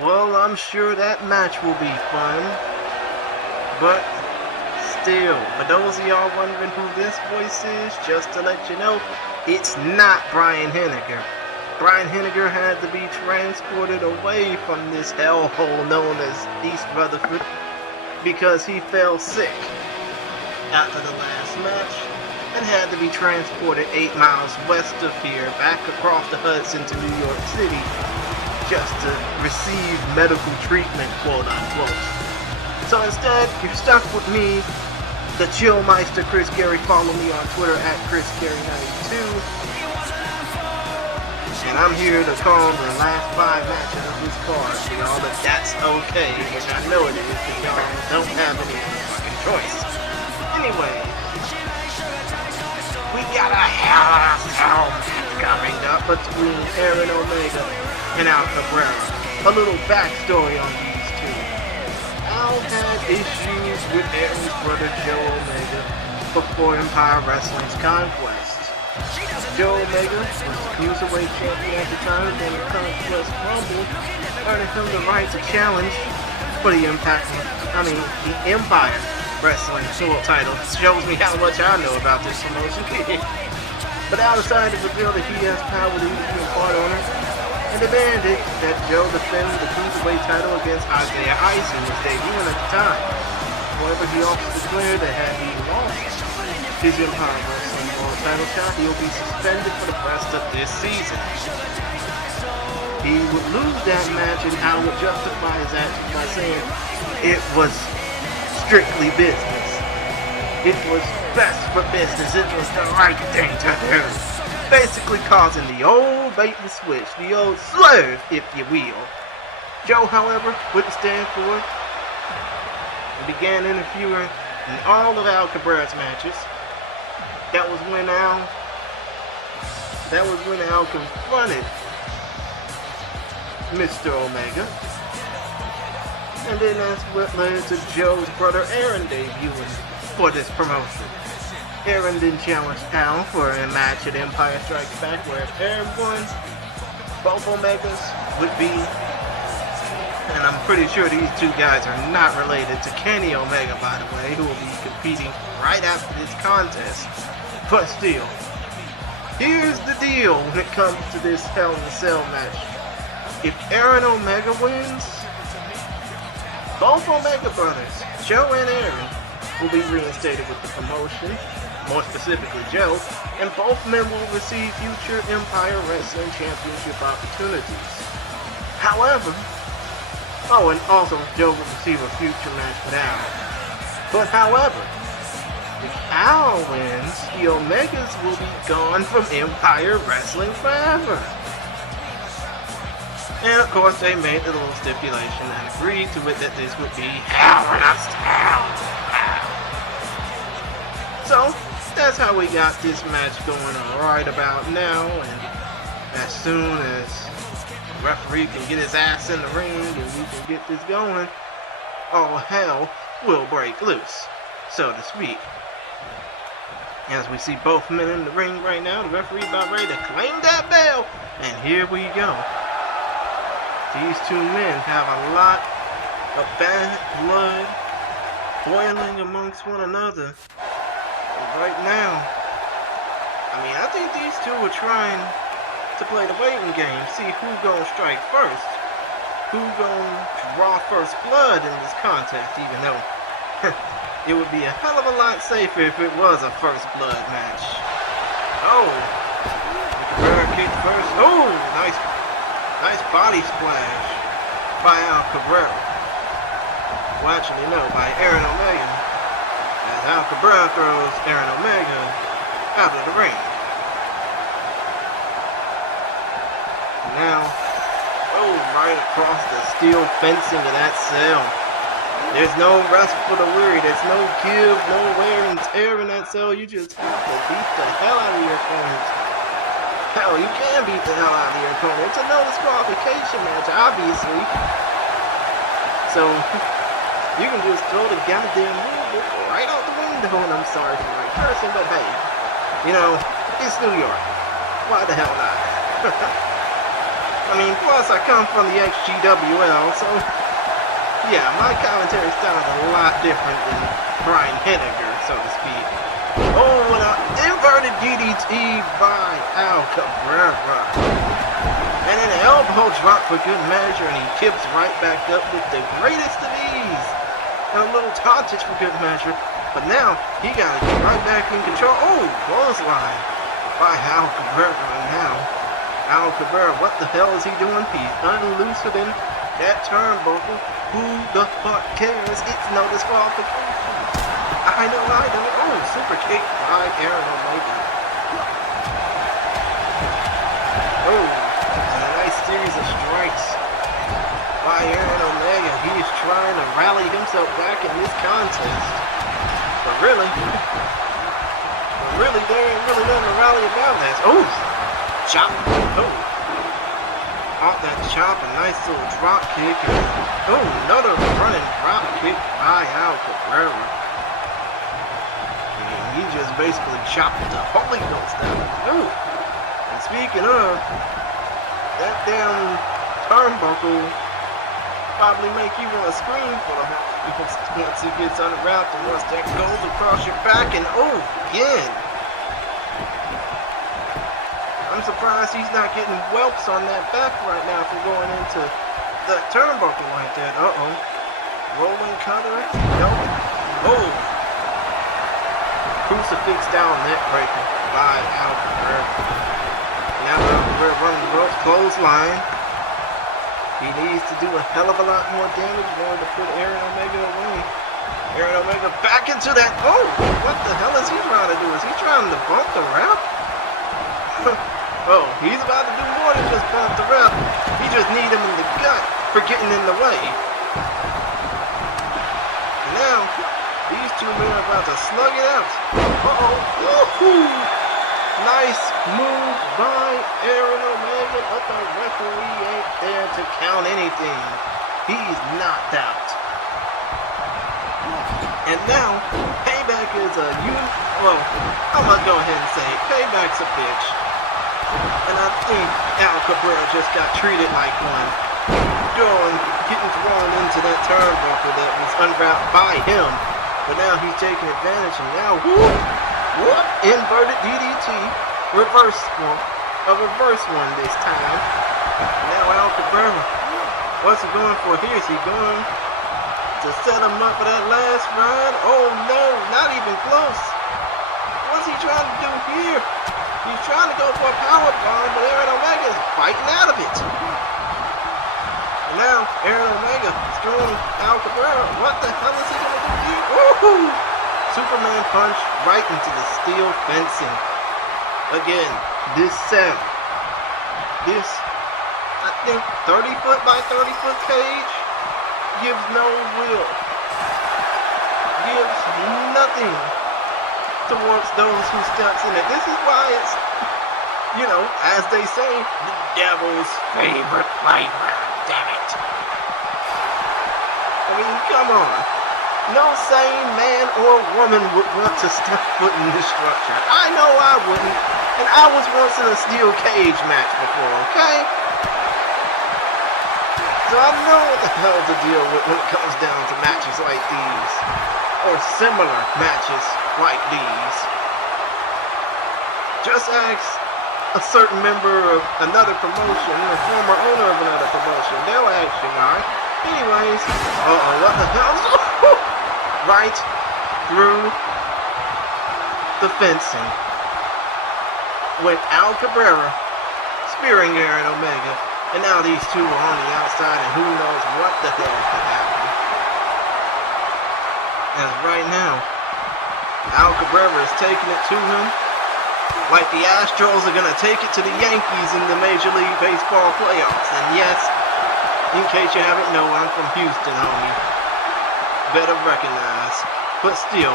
Well, I'm sure that match will be fun. But still, for those of y'all wondering who this voice is, just to let you know, it's not Brian Henniger. Brian Henniger had to be transported away from this hellhole known as East Rutherford because he fell sick after the last match and had to be transported 8 miles west of here back across the Hudson to New York City just to receive medical treatment, quote unquote. So instead, you're stuck with me, the Chillmeister Chris Gary. Follow me on Twitter at ChrisGary92. And I'm here to call the last 5 matches of this card for y'all, if that's okay, which I know it is, because y'all don't have any fucking choice. Anyway, we got a hell of a match coming up between Aaron Omega and Al Cabrera. A little backstory on these two. Al had issues with Aaron's brother Joe Omega before Empire Wrestling's conquest. Joe Omega was Cruiserweight champion at the time during the Conquest Rumble, earning him the right to challenge for the Empire Wrestling World title. Shows me how much I know about this promotion. But Al decided to reveal that he has power to be a part owner and demanded that Joe defend the Cruiserweight title against Isaiah Ice, who was debuting at the time. However, he also declared that had he lost his Empire Wrestling World title shot, he'll be suspended for the rest of this season. He would lose that match, and Al would justify his action by saying it was strictly business. It was best for business. It was the right thing to do. Basically causing the old bait and switch, the old swerve, if you will. Joe, however, wouldn't stand for it and began interfering in all of Al Cabrera's matches. That was when Al confronted Mr. Omega. And then that's what led to Joe's brother Aaron debuting for this promotion. Aaron then challenged Al for a match at Empire Strikes Back, where if Aaron won, both Omegas would be, and I'm pretty sure these two guys are not related to Kenny Omega, by the way, who will be competing right after this contest. But still, here's the deal when it comes to this Hell in a Cell match. If Aaron Omega wins, both Omega brothers, Joe and Aaron, will be reinstated with the promotion, more specifically Joe, and both men will receive future Empire Wrestling Championship opportunities. However, and also Joe will receive a future match with Al. But however, if Al wins, the Omegas will be gone from Empire Wrestling forever. And of course, they made the little stipulation and agreed to it that this would be Hell in a Cell. So, that's how we got this match going on right about now. And as soon as the referee can get his ass in the ring and we can get this going, all hell will break loose, so to speak. As we see both men in the ring right now, the referee about ready to claim that bell, and here we go. These two men have a lot of bad blood boiling amongst one another. And right now, I think these two are trying to play the waiting game, see who's gonna strike first, who's gonna draw first blood in this contest, even though it would be a hell of a lot safer if it was a first blood match. Oh, Cabrera kicked first. Oh, nice body splash by Al Cabrera. Well, actually, no, by Aaron Omega. As Al Cabrera throws Aaron Omega out of the ring. Now, right across the steel fencing of that cell. There's no rest for the weary. There's no give, no wear and tear in that cell. You just have to beat the hell out of your opponent. Hell, you can beat the hell out of your opponent. It's a no disqualification match, obviously. So, you can just throw the goddamn move right out the window. And I'm sorry for my cursing, but hey, it's New York. Why the hell not? I mean, plus I come from the XGWL, so yeah, my commentary style is a lot different than Brian Henniger, so to speak. Oh, and an inverted DDT by Al Cabrera. And then an elbow drop for good measure, and he kips right back up with the greatest of ease. And a little tauntage for good measure, but now he got to get right back in control. Oh, clothesline by Al Cabrera, and now Al Cabrera, what the hell is he doing? He's unloosening that turnbuckle. Who the fuck cares? It's no disqualification. I know. Oh, super kick by Aaron Omega. Oh, and a nice series of strikes by Aaron Omega. He is trying to rally himself back in this contest. But really, there ain't really nothing to rally about that. Oh, chop. Oh. Off that chop, a nice little drop kick. And, oh, another running drop kick by Al Cabrera. And he just basically chopped the Holy Ghost out. Oh, and speaking of, that damn turnbuckle probably make you want to scream for the Holy Ghost once it gets unwrapped and once that goes across your back. And oh, again. I'm surprised he's not getting whelps on that back right now for going into that turnbuckle like that. Uh-oh. Rolling cutter. Nope. Oh. Crucifix down neck breaker by Al Cabrera. Now Al Cabrera running the ropes. Clothesline. He needs to do a hell of a lot more damage in order to put Aaron Omega away. Aaron Omega back into that. Oh, what the hell is he trying to do? Is he trying to bump the ref? Oh, he's about to do more than just bump the ref. He just need him in the gut for getting in the way. And now, these two men are about to slug it out. Uh-oh. Woohoo! Nice move by Aaron Omega, but the referee ain't there to count anything. He's knocked out. And now, Payback is well, I'm gonna go ahead and say Payback's a bitch. And I think Al Cabrera just got treated like one. Getting thrown into that turnbuckle that was unwrapped by him. But now he's taking advantage, and now, whoop, inverted DDT. A reverse one this time. Now Al Cabrera, what's he going for here? Is he going to set him up for that last ride? Oh no, not even close. What's he trying to do here? He's trying to go for a powerbomb, but Aaron Omega is fighting out of it. And now Aaron Omega is throwing Al Cabrera. What the hell is he going to do here? Woohoo! Superman punch right into the steel fencing. Again, this set. This, I think, 30-foot by 30-foot cage gives no will. Gives nothing towards those who steps in it. This is why it's, as they say, the devil's favorite playground. Damn it. I mean, come on. No sane man or woman would want to step foot in this structure. I know I wouldn't. And I was once in a steel cage match before, okay? So I know what the hell to deal with when it comes down to matches like these. Or similar matches like these. Just ask a certain member of another promotion, a former owner of another promotion. They'll ask you, alright? Anyways, what the hell? Right through the fencing. With Al Cabrera spearing Aaron Omega. And now these two are on the outside, and who knows what the hell could happen. As right now, Al Cabrera is taking it to him like the Astros are going to take it to the Yankees in the Major League Baseball playoffs. And yes, in case you haven't known, I'm from Houston, homie. Better recognize. But still,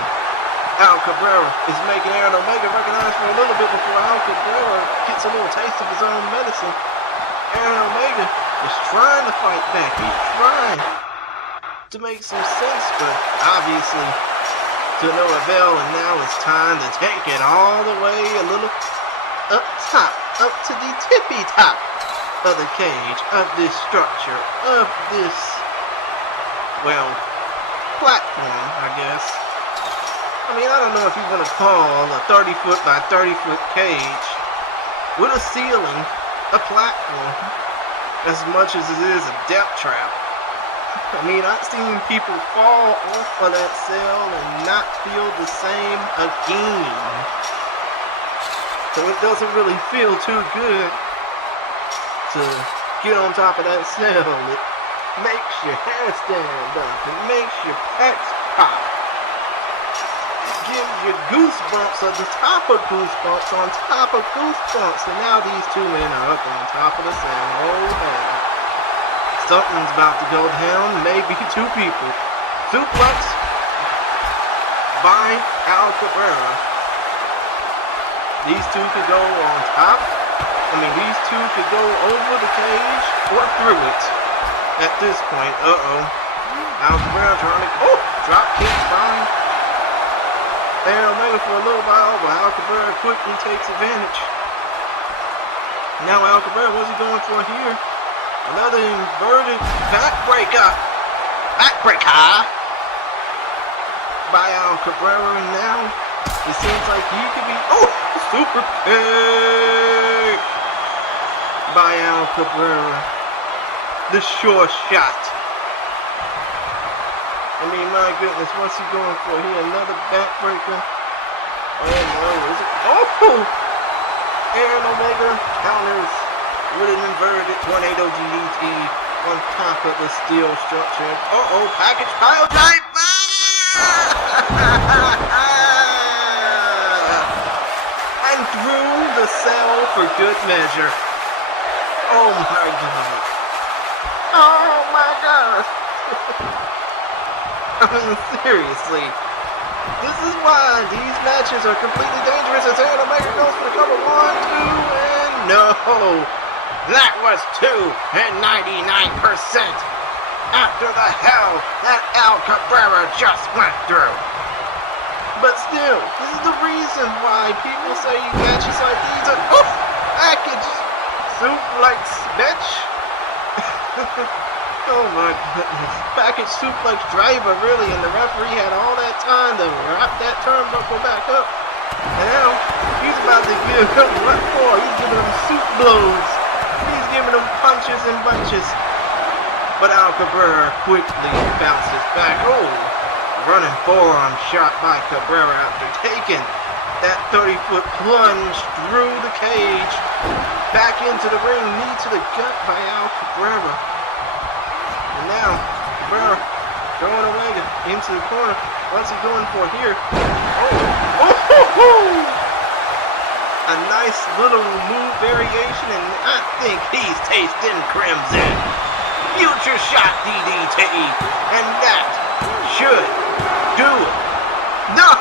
Al Cabrera is making Aaron Omega recognize for a little bit before Al Cabrera gets a little taste of his own medicine. Aaron Omega is trying to fight back. He's trying to make some sense, but obviously to no avail, and now it's time to take it all the way a little up top, up to the tippy top of the cage, of this structure, of this, well, platform, I guess. I mean, I don't know if you want to call a 30-foot by 30-foot cage with a ceiling a platform as much as it is a death trap. I mean, I've seen people fall off of that cell and not feel the same again. So it doesn't really feel too good to get on top of that cell. It makes your hair stand up. It makes your pecs pop. It gives you goosebumps on the top of goosebumps on top of goosebumps. And now these two men are up on top of the cell. Oh, man. Something's about to go down. Maybe two people. Suplex by Al Cabrera. These two could go on top. I mean, these two could go over the cage or through it at this point. Uh-oh. Al Cabrera trying to... Oh! Drop kick by Aaron Omega for a little while, but Al Cabrera quickly takes advantage. Now Al Cabrera, what's he going for here? Another inverted backbreaker. Backbreaker by Al Cabrera. And now it seems like he could be... Oh! Super kick by Al Cabrera. The sure shot. I mean, my goodness, what's he going for here? Another backbreaker. Oh no, is it? Oh! Aaron Omega counters with an inverted tornado DDT on top of the steel structure. Uh-oh, package pile drive! And through the cell for good measure. Oh my god. Oh my god. I mean, seriously. This is why these matches are completely dangerous as Aaron Omega goes for the cover. 1, 2, and no. That was 2 and 99% after the hell that Al Cabrera just went through. But still, this is the reason why people say matches like these are package suplex, bitch. Oh my goodness. Package suplex driver, really, and the referee had all that time to wrap that turnbuckle back up. And now, he's about to give him what for? He's giving him soup blows. He's giving him punches and bunches. But Al Cabrera quickly bounces back. Oh, running forearm shot by Cabrera after taking that 30-foot plunge through the cage. Back into the ring, knee to the gut by Al Cabrera. And now, Cabrera throwing Omega into the corner. What's he going for here? Oh! A nice little move variation, and I think he's tasting crimson. Future shot DDT, and that should do it. No!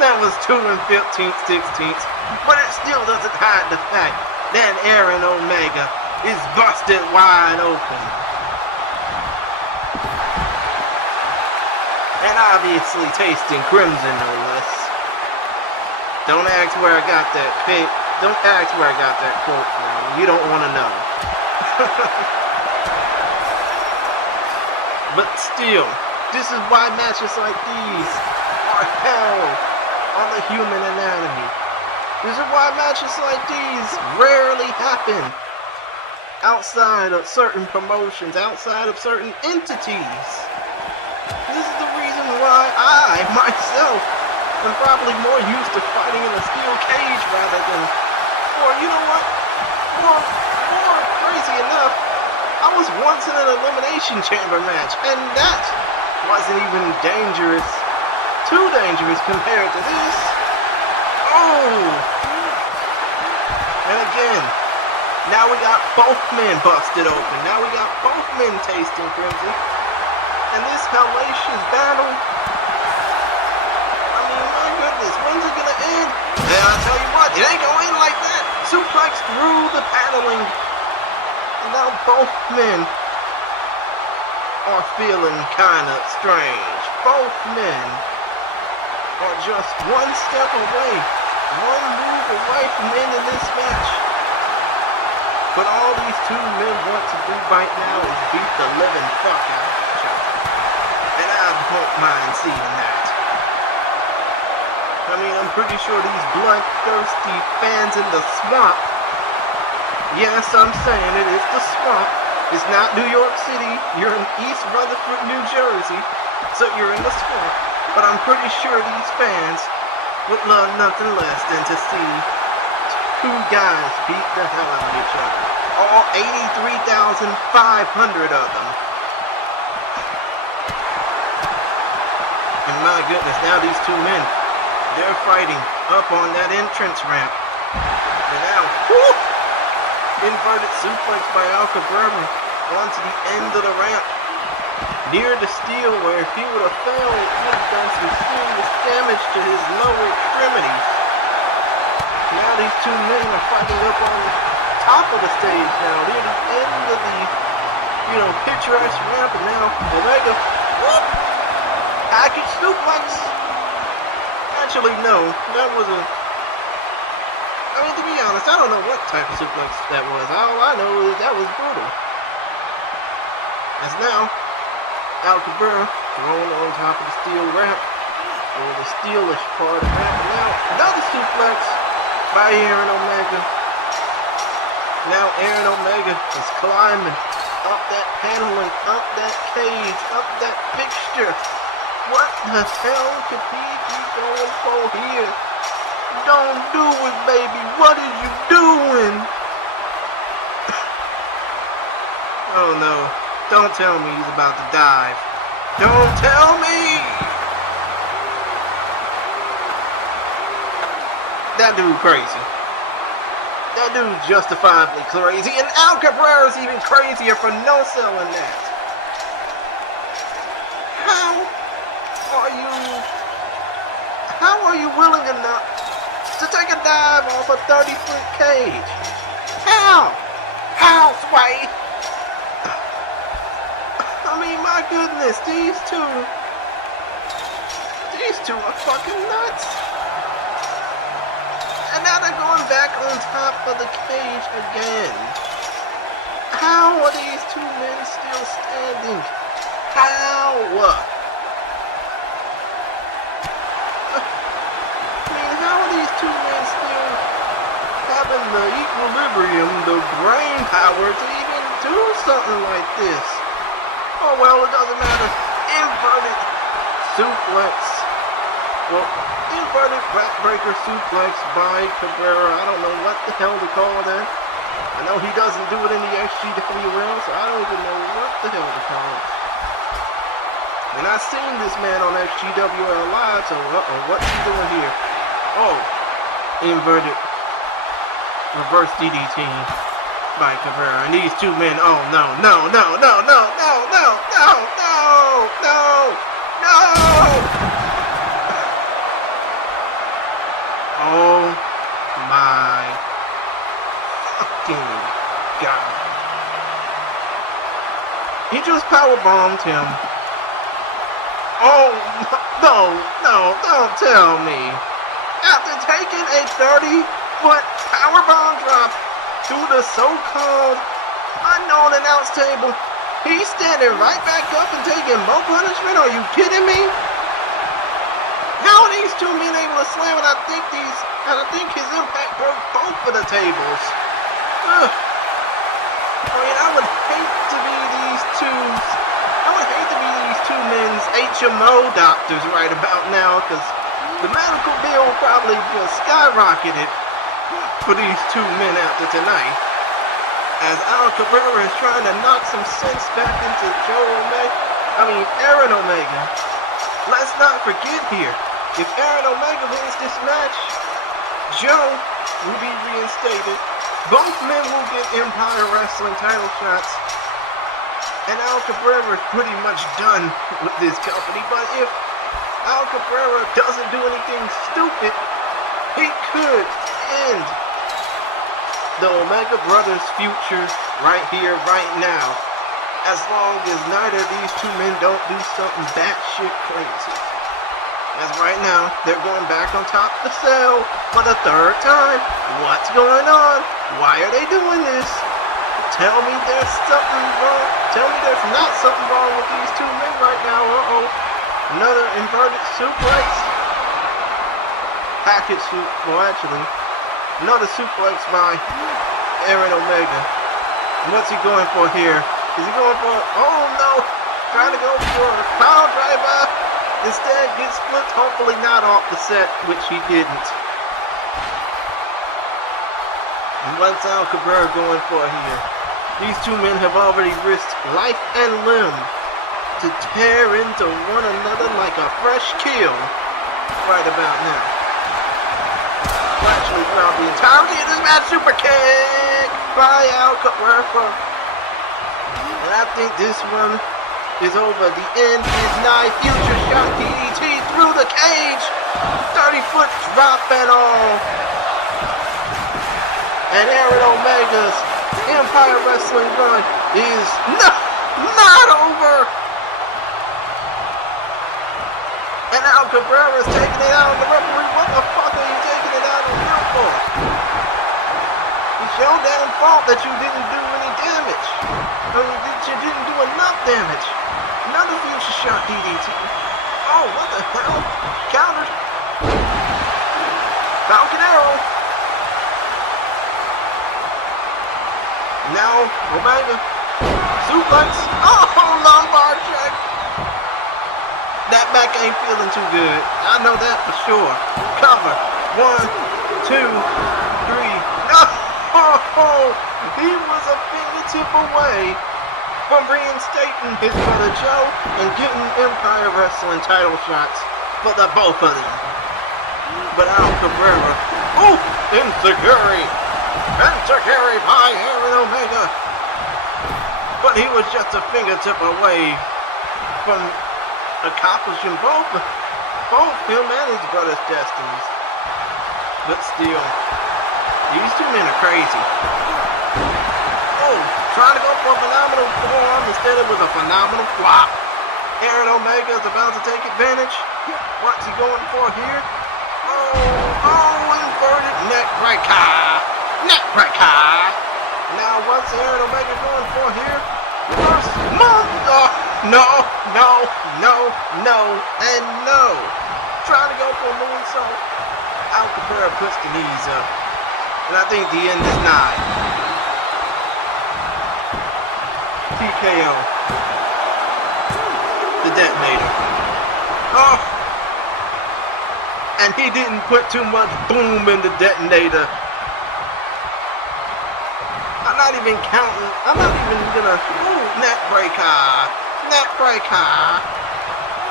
That was 2 15/16, but it still doesn't hide the fact that Aaron Omega is busted wide open. And obviously tasting crimson, no less. Don't ask where I got that pic. Don't ask where I got that quote from. You don't want to know. But still, this is why matches like these are held on the human anatomy. This is why matches like these rarely happen outside of certain promotions, outside of certain entities. This is the reason why I, myself, am probably more used to fighting in a steel cage rather than, or you know what, more crazy enough, I was once in an elimination chamber match, and that wasn't even dangerous, too dangerous compared to this. Oh! And again, now we got both men busted open. Now we got both men tasting crimson. And this hellacious battle, I mean, my goodness, when's it gonna end? And I'll tell you what, it ain't gonna end like that. Suplex through the paneling. And now both men are feeling kinda strange. Both men are just one step away, one move away from ending this match. But all these two men want to do right now is beat the living fuck out of each other. And I don't mind seeing that. I mean, I'm pretty sure these bloodthirsty fans in the swamp, yes, I'm saying it is the swamp. It's not New York City. You're in East Rutherford, New Jersey. So you're in the swamp. But I'm pretty sure these fans would love nothing less than to see two guys beat the hell out of each other. All 83,500 of them. And my goodness, now these two men, they're fighting up on that entrance ramp. And now, whoo, inverted suplex by Al Cabrera onto the end of the ramp. Near the steel, where if he would have failed, it would have done some serious damage to his lower extremities. Now these two men are fighting up on the top of the stage now, near the end of the, picturesque ramp, and now Omega, whoop, package suplex. Actually, no, that wasn't. I mean, to be honest, I don't know what type of suplex that was. All I know is that was brutal. As now, Al Cabrera thrown on top of the steel ramp, or the steelish part of the ramp, and now another suplex by Aaron Omega. Now Aaron Omega is climbing up that paneling, up that cage, up that fixture. What the hell could he be going for here? Don't do it, baby. What are you doing? Oh no. Don't tell me he's about to dive. Don't tell me! That dude crazy. That dude's justifiably crazy, and Al Cabrera's even crazier for no selling that. How are you willing enough to take a dive off a 30-foot cage? How, Sway? I mean, my goodness, these two are fucking nuts. And now they're going back on top of the cage again. How are these two men still standing? How? How are these two men still having the equilibrium, the brain power to even do something like this? Oh well, it doesn't matter. Inverted suplex. Well, inverted backbreaker suplex by Cabrera. I don't know what the hell to call that. I know he doesn't do it in the XGWL, so I don't even know what the hell to call it. And I've seen this man on XGWL Live, so what's he doing here? Oh, inverted reverse DDT by Cabrera. And these two men, oh no. Oh my fucking God. He just powerbombed him. Oh, no, don't tell me. After taking a 30-foot powerbomb drop through the so-called unknown announce table, he's standing right back up and taking more punishment? Are you kidding me? How are these two men able to slam? And I think his impact broke both of the tables. Ugh. I mean, I would hate to be these two men's HMO doctors right about now, because the medical bill probably just skyrocketed for these two men after tonight. As Al Cabrera is trying to knock some sense back into Aaron Omega. Let's not forget here, if Aaron Omega wins this match, Joe will be reinstated. Both men will get Empire Wrestling title shots. And Al Cabrera is pretty much done with this company. But if Al Cabrera doesn't do anything stupid, he could end the Omega Brothers' future right here, right now. As long as neither of these two men don't do something batshit crazy. As right now, they're going back on top of the cell for the third time. What's going on? Why are they doing this? Tell me there's something wrong. Tell me there's not something wrong with these two men right now. Uh-oh. Another inverted suplex. Package soup. Well, actually, another suplex by Aaron Omega. What's he going for here? Is he going for... Oh, no. Trying to go for a power driver. Instead, gets flipped. Hopefully not off the set, which he didn't. And what's Al Cabrera going for here? These two men have already risked life and limb to tear into one another like a fresh kill right about now. Well, actually, throughout the entirety of this match, super kick by Al Cabrera. And I think this one is over. The end is nigh. Future shot DDT through the cage. 30-foot drop and all. And Aaron Omega's Empire Wrestling run is not over. And Al Cabrera's taking it out on the referee. What the fuck are you taking it out on him for? It's your damn fault that you didn't do any damage. Or that you didn't do enough damage. Another future shot DDT. Oh, what the hell? Countered. Falcon Arrow. Now, Omega. Suplex. Oh, lumbar check. That back ain't feeling too good. I know that for sure. Cover. 1, 2, 3. Oh, he was a fingertip away from reinstating his brother Joe and getting Empire Wrestling title shots for the both of them. But Al Cabrera. Oh, Enziguri. Enziguri by Aaron Omega. But he was just a fingertip away from accomplishing both him and his brother's destinies. But still, these two men are crazy. Oh, trying to go for a phenomenal forearm, instead it was a phenomenal flop. Aaron Omega is about to take advantage. What's he going for here? Oh, inverted neck breaker. Neck breaker. Now what's Aaron Omega going for here? Reverse no, and no. Trying to go for a moonsault. Al Cabrera puts the knees up. And I think the end is nigh. TKO. The detonator. Oh! And he didn't put too much boom in the detonator. I'm not even counting. I'm not even gonna. Ooh, neck breaker. Neck breaker.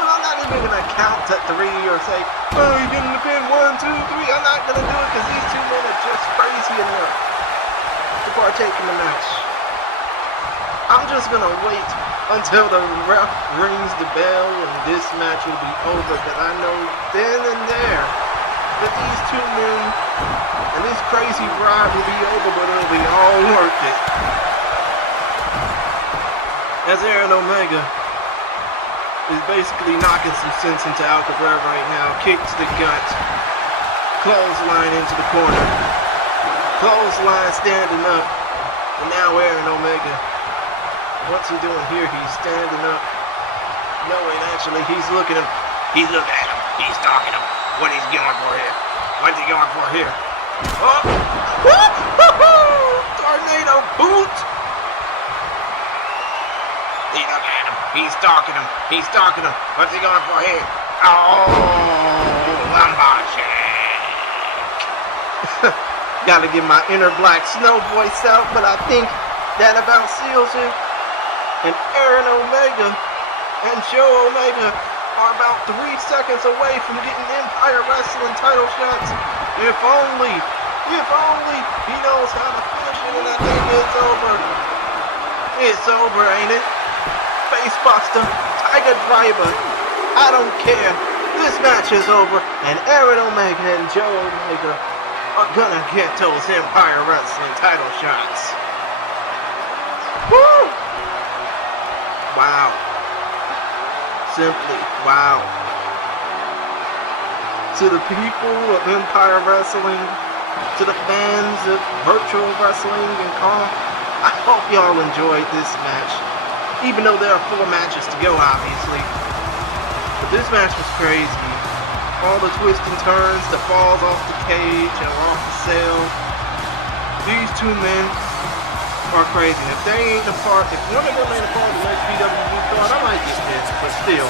I'm not even gonna count to 3 or say, oh, you're getting the pin 1, 2, 3. I'm not gonna do it because these two men are just crazy enough to partake in the match. I'm just gonna wait until the ref rings the bell and this match will be over. But I know then and there that these two men and this crazy ride will be over, but it'll be all worth it. As Aaron Omega is basically knocking some sense into Al Cabrera right now. Kick to the gut. Clothesline into the corner. Clothesline standing up. And now Aaron Omega. What's he doing here? He's standing up. No, and actually he's looking at him. He's looking at him. He's stalking him. What he's going for here? What's he going for here? Oh! Tornado boot! He's looking at him. He's stalking him. He's stalking him. What's he going for here? Oh! Lumbar check! Gotta get my inner Black Snow voice out, but I think that about seals it. And Aaron Omega and Joe Omega are about 3 seconds away from getting Empire Wrestling title shots. If only he knows how to finish it, and I think it's over. It's over, ain't it? Facebuster, Tiger Driver, I don't care. This match is over, and Aaron Omega and Joe Omega are gonna get those Empire Wrestling title shots. Woo! Wow. Simply, wow. To the people of Empire Wrestling, to the fans of virtual wrestling and I hope y'all enjoyed this match, even though there are 4 matches to go, obviously. But this match was crazy. All the twists and turns, the falls off the cage and off the cell. These 2 men are crazy. If they ain't a part, if one of them ain't a part of the next PWG card, I might get pissed. But still,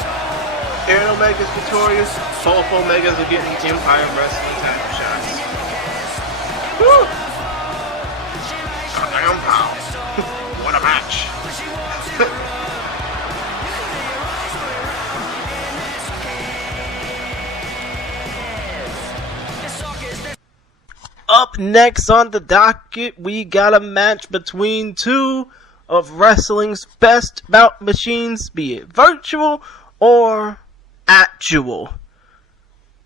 Aaron Omega's victorious. Both Omegas are getting Empire Wrestling title shots. Woo! Damn pow. What a match. Up next on the docket, we got a match between 2 of wrestling's best bout machines, be it virtual or actual.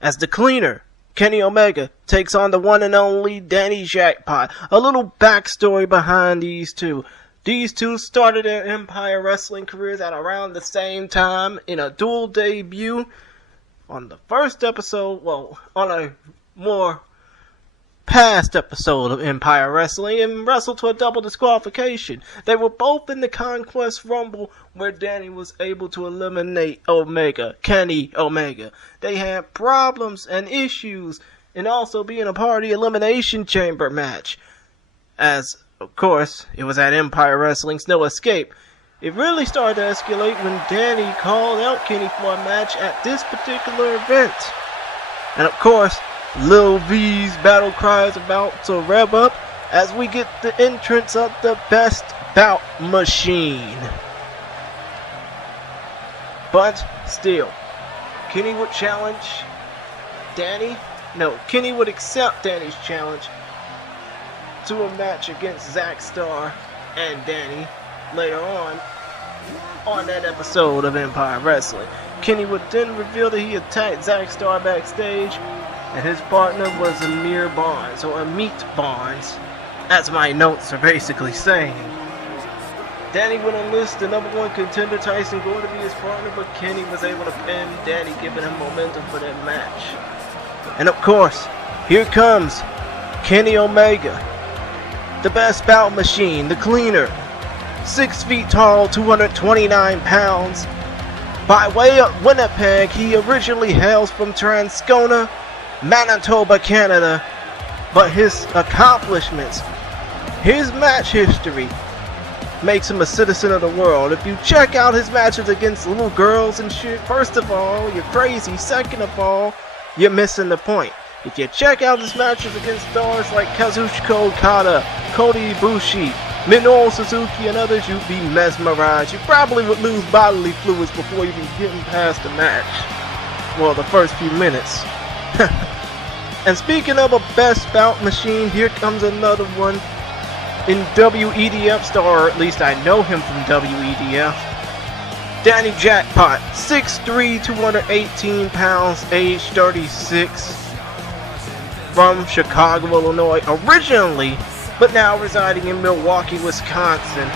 As the cleaner, Kenny Omega, takes on the one and only Danny Jackpot. A little backstory behind these 2. These 2 started their Empire Wrestling careers at around the same time in a dual debut. On the first episode, well, on a more past episode of Empire Wrestling, and wrestled to a double disqualification. They were both in the Conquest Rumble, where Danny was able to eliminate Omega, Kenny Omega. They had problems and issues, and also being a part of the Elimination Chamber match. As, of course, it was at Empire Wrestling's No Escape. It really started to escalate when Danny called out Kenny for a match at this particular event. And of course, Lil V's battle cry is about to rev up as we get the entrance of the best bout machine. But still, Kenny would challenge Danny. No, Kenny would accept Danny's challenge to a match against Zack Starr and Danny later on that episode of Empire Wrestling. Kenny would then reveal that he attacked Zack Starr backstage, and his partner was Amir Barnes, or Amit Barnes, as my notes are basically saying. Danny would enlist the number 1 contender Tyson Gore to be his partner, but Kenny was able to pin Danny, giving him momentum for that match. And of course, here comes Kenny Omega, the best bout machine, the cleaner, 6 feet tall, 229 pounds. By way of Winnipeg, he originally hails from Transcona, Manitoba, Canada, but his accomplishments, his match history, makes him a citizen of the world. If you check out his matches against little girls and shit, first of all, you're crazy. Second of all, you're missing the point. If you check out his matches against stars like Kazuchika Okada, Kota Ibushi, Minoru Suzuki, and others, you'd be mesmerized. You probably would lose bodily fluids before even getting past the match. Well, the first few minutes. And speaking of a best bout machine, here comes another one in WEDF star, or at least I know him from WEDF. Danny Jackpot, 6'3", 218 pounds, age 36, from Chicago, Illinois, originally, but now residing in Milwaukee, Wisconsin.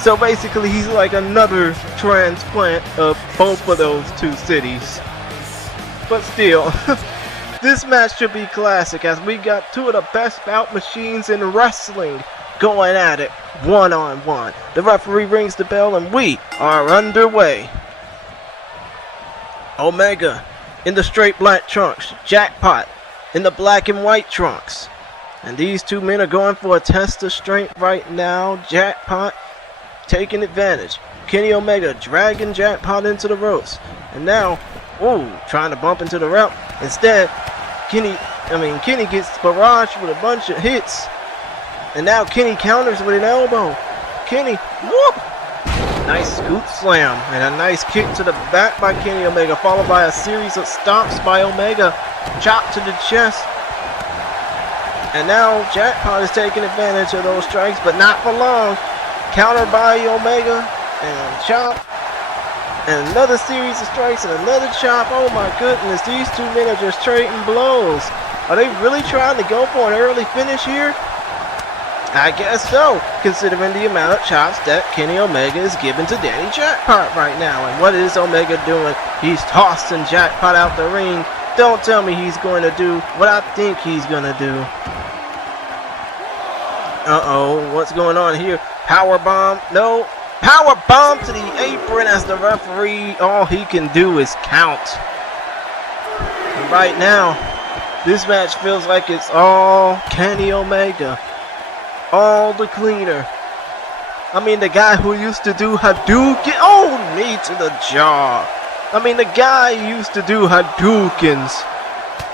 So basically, he's like another transplant of both of those 2 cities. But still, this match should be classic, as we got 2 of the best bout machines in wrestling going at it one-on-one. The referee rings the bell and we are underway. Omega in the straight black trunks, Jackpot in the black and white trunks. And these 2 men are going for a test of strength right now. Jackpot taking advantage. Kenny Omega dragging Jackpot into the ropes. And now, trying to bump into the route. Instead, Kenny gets barraged with a bunch of hits. And now Kenny counters with an elbow. Kenny, whoop! Nice scoop slam and a nice kick to the back by Kenny Omega, followed by a series of stomps by Omega. Chop to the chest. And now Jackpot is taking advantage of those strikes, but not for long. Countered by Omega and chop. And another series of strikes and another chop. Oh my goodness, these 2 men are just trading blows. Are they really trying to go for an early finish here? I guess so, considering the amount of chops that Kenny Omega is giving to Danny Jackpot right now. And what is Omega doing? He's tossing Jackpot out the ring. Don't tell me he's going to do what I think he's going to do. Uh-oh, what's going on here? Power bomb, no. Power bomb to the apron as the referee, all he can do is count. And right now, this match feels like it's all Kenny Omega. All the cleaner. I mean, the guy who used to do Hadouken. Oh, knee to the jaw. I mean, the guy used to do Hadoukens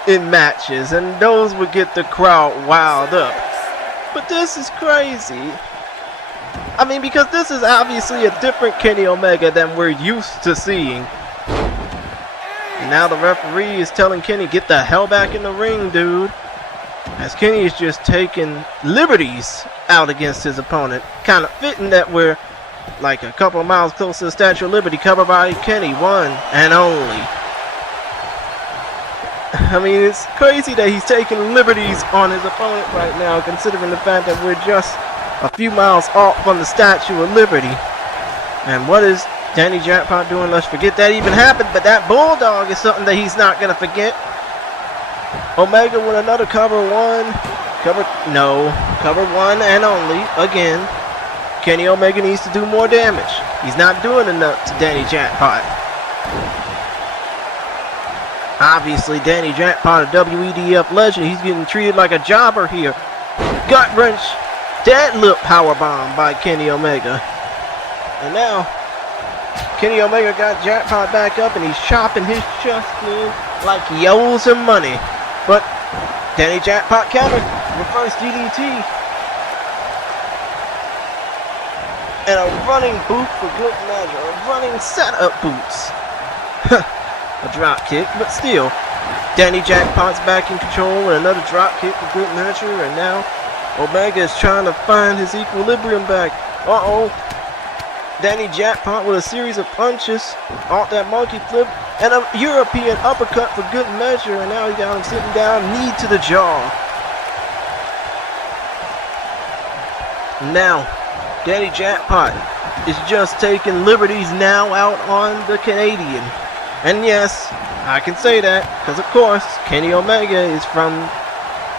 in matches, and those would get the crowd wild up. But this is crazy. I mean, because this is obviously a different Kenny Omega than we're used to seeing. And now the referee is telling Kenny, get the hell back in the ring, dude. As Kenny is just taking liberties out against his opponent. Kind of fitting that we're like a couple of miles close to the Statue of Liberty, covered by Kenny, one and only. I mean, it's crazy that he's taking liberties on his opponent right now, considering the fact that we're just a few miles off from the Statue of Liberty. And what is Danny Jackpot doing? Let's forget that even happened, but that bulldog is something that he's not going to forget. Omega with another cover one and only, again. Kenny Omega needs to do more damage. He's not doing enough to Danny Jackpot. Obviously, Danny Jackpot, a WEDF legend, he's getting treated like a jobber here. Gut wrench, deadlift powerbomb by Kenny Omega. And now, Kenny Omega got Jackpot back up and he's chopping his chest in like he owes him money. But Danny Jackpot countered, reverse DDT. And a running boot for good measure, a running setup boots. A drop kick, but still, Danny Jackpot's back in control and another drop kick for good measure, and now Omega is trying to find his equilibrium back. Uh-oh. Danny Jackpot with a series of punches, off that monkey flip, and a European uppercut for good measure, and now he got him sitting down, knee to the jaw. Now, Danny Jackpot is just taking liberties now out on the Canadian. And yes, I can say that, because of course, Kenny Omega is from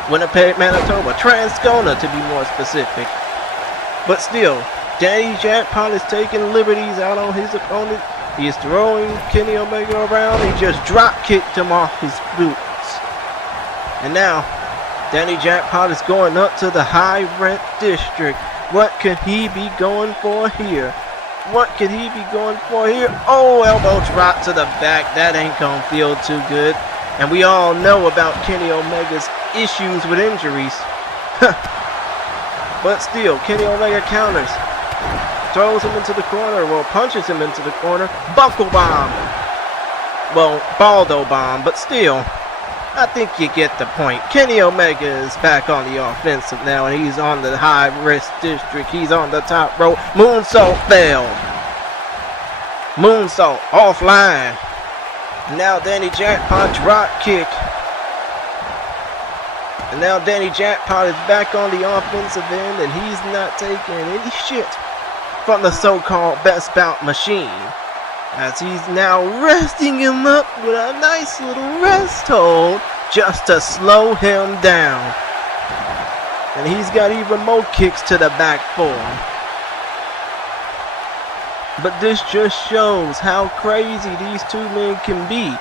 Winnipeg, Manitoba. Transcona, to be more specific. But still, Danny Jackpot is taking liberties out on his opponent. He is throwing Kenny Omega around. He just drop kicked him off his boots. And now, Danny Jackpot is going up to the high rent district. What could he be going for here? What could he be going for here? Oh, elbow drop to the back. That ain't gonna feel too good. And we all know about Kenny Omega's issues with injuries. But still, Kenny Omega counters. Throws him into the corner. Well, punches him into the corner. Buckle bomb. Well, Baldo bomb. But still, I think you get the point. Kenny Omega is back on the offensive now, and he's on the high risk district. He's on the top rope. Moonsault failed. Moonsault offline. Now Danny Jackpot drop kick. And now Danny Jackpot is back on the offensive end, and he's not taking any shit from the so-called Best Bout machine, as he's now resting him up with a nice little rest hold just to slow him down. And he's got even more kicks to the back for him. But this just shows how crazy these two men can be,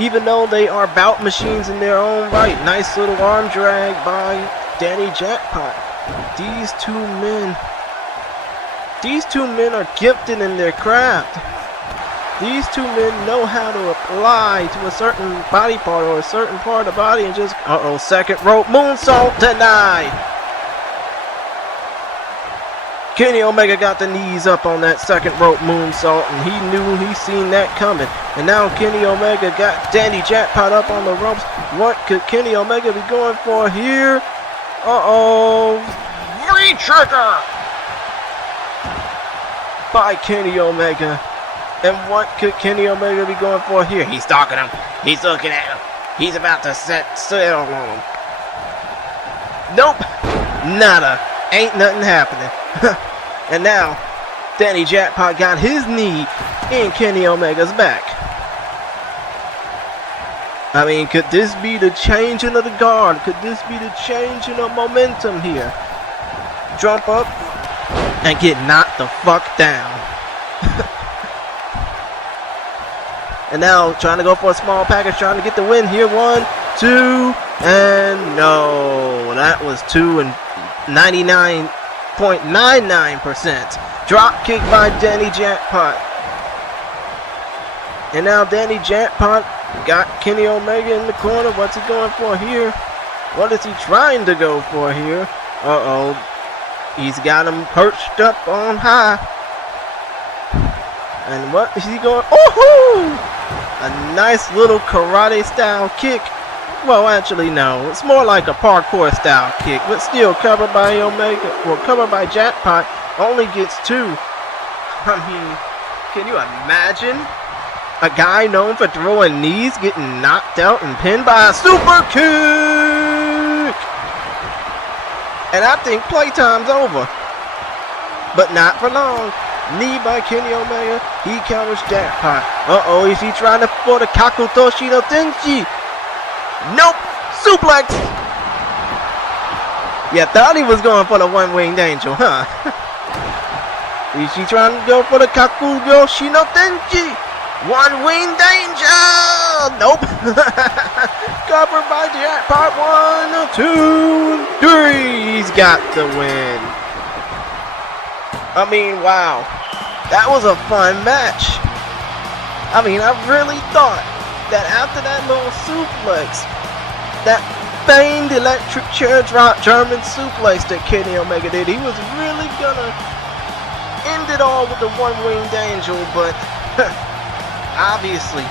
even though they are bout machines in their own right. Nice little arm drag by Danny Jackpot. These two men are gifted in their craft. These two men know how to apply to a certain body part or a certain part of the body and just, second rope moonsault denied. Kenny Omega got the knees up on that second rope moonsault, and he seen that coming. And now Kenny Omega got Danny Jackpot up on the ropes. What could Kenny Omega be going for here? Re-trigger by Kenny Omega. And what could Kenny Omega be going for here? He's stalking him. He's looking at him. He's about to set sail on him. Nope. Nada. Ain't nothing happening. And now, Danny Jackpot got his knee in Kenny Omega's back. I mean, could this be the changing of the guard? Could this be the changing of momentum here? jump up, and get knocked the fuck down. And now trying to go for a small package, trying to get the win here. 1, 2, and no. That was 2 and 99.99%. Drop kick by Danny Jackpot. And now Danny Jackpot got Kenny Omega in the corner. What's he going for here? What is he trying to go for here? Uh-oh. He's got him perched up on high. And what is he going? Oh-hoo! A nice little karate style kick. Well, actually, no. It's more like a parkour style kick, but still covered by Omega. Well, covered by Jackpot. Only gets 2. I mean, can you imagine a guy known for throwing knees getting knocked out and pinned by a super kick? And I think playtime's over. But not for long. Knee by Kenny Omega. He counters Jackpot. Uh-oh, is he trying to for the Kakutoshi no Tenchi? Nope! Suplex! Yeah, thought he was going for the one-winged angel, huh? Is he trying to go for the Kakuyoshi no Tenchi? One-winged angel! Nope! Covered by Jackpot. 1, 2, 3. He's got the win. I mean, wow. That was a fun match. I mean, I really thought that after that little suplex, that famed electric chair drop German suplex that Kenny Omega did, he was really gonna end it all with the one-winged angel, but obviously,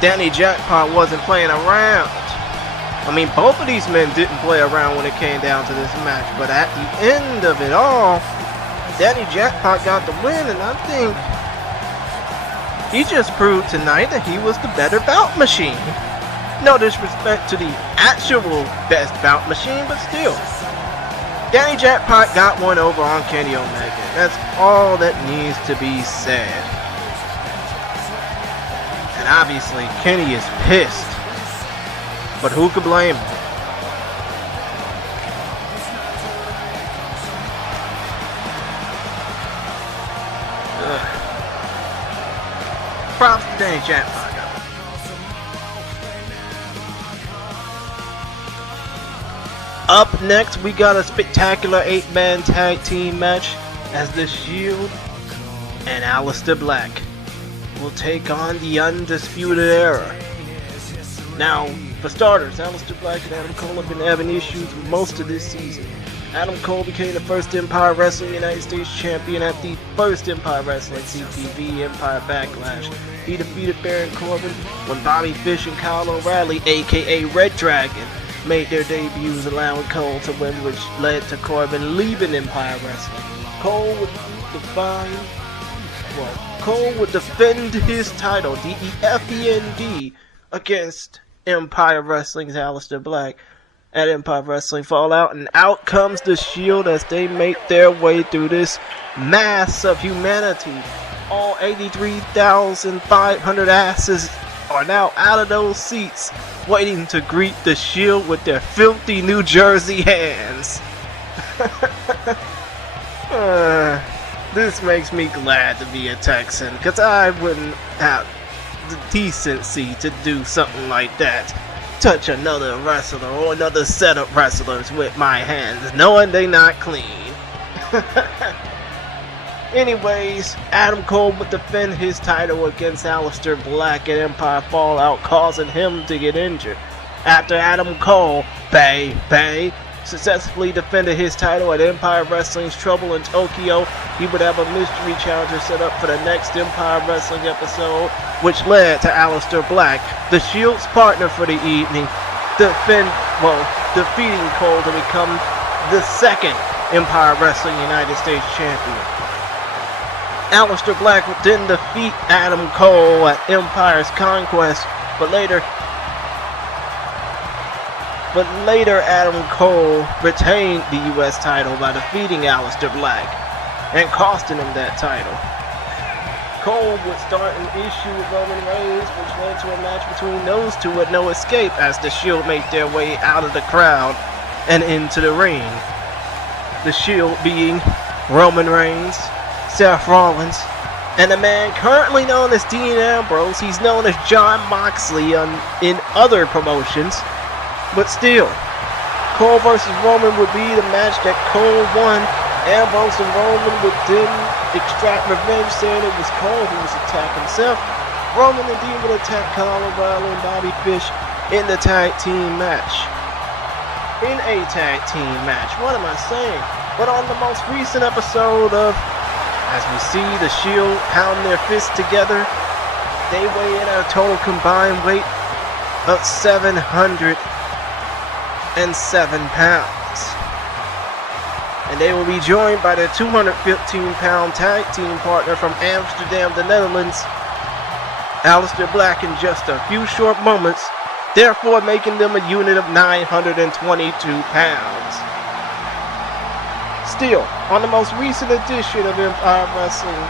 Danny Jackpot wasn't playing around. I mean, both of these men didn't play around when it came down to this match, but at the end of it all, Danny Jackpot got the win, and I think he just proved tonight that he was the better bout machine. No disrespect to the actual best bout machine, but still. Danny Jackpot got one over on Kenny Omega. That's all that needs to be said. And obviously, Kenny is pissed. But who could blame him? Props to Danny Jackpot. Up next, we got a spectacular 8-man tag team match as The Shield and Aleister Black will take on the Undisputed Era. Now, for starters, Aleister Black and Adam Cole have been having issues with most of this season. Adam Cole became the first Empire Wrestling United States Champion at the first Empire Wrestling CTV Empire Backlash. He defeated Baron Corbin when Bobby Fish and Kyle O'Reilly, aka Red Dragon, made their debuts, allowing Cole to win, which led to Corbin leaving Empire Wrestling. Cole would defend his title, DEFEND, against Empire Wrestling's Aleister Black at Empire Wrestling Fallout, and out comes The Shield as they make their way through this mass of humanity. All 83,500 asses are now out of those seats, waiting to greet The Shield with their filthy New Jersey hands. This makes me glad to be a Texan, because I wouldn't have the decency to do something like that. Touch another wrestler or another set of wrestlers with my hands, knowing they not clean. Anyways, Adam Cole would defend his title against Aleister Black at Empire Fallout, causing him to get injured. After Adam Cole, successfully defended his title at Empire Wrestling's Trouble in Tokyo, he would have a mystery challenger set up for the next Empire Wrestling episode, which led to Aleister Black, the Shield's partner for the evening, defeating Cole to become the second Empire Wrestling United States Champion. Aleister Black would then defeat Adam Cole at Empire's Conquest, but later Adam Cole retained the US title by defeating Aleister Black and costing him that title. Cole would start an issue with Roman Reigns, which led to a match between those two with no escape as the Shield made their way out of the crowd and into the ring. The Shield being Roman Reigns, Seth Rollins, and a man currently known as Dean Ambrose. He's known as Jon Moxley in other promotions, but still, Cole versus Roman would be the match that Cole won. Ambrose and Roman would then extract revenge, saying it was Cole who was attacking himself. Roman and Dean would attack Kyle O'Reilly and Bobby Fish in the tag team match. In a tag team match, what am I saying? But on the most recent episode of, as we see the Shield pound their fists together, they weigh in at a total combined weight of 707 pounds. And they will be joined by their 215-pound tag team partner from Amsterdam, the Netherlands, Aleister Black, in just a few short moments, therefore making them a unit of 922 pounds. Still, on the most recent edition of Empire Wrestling,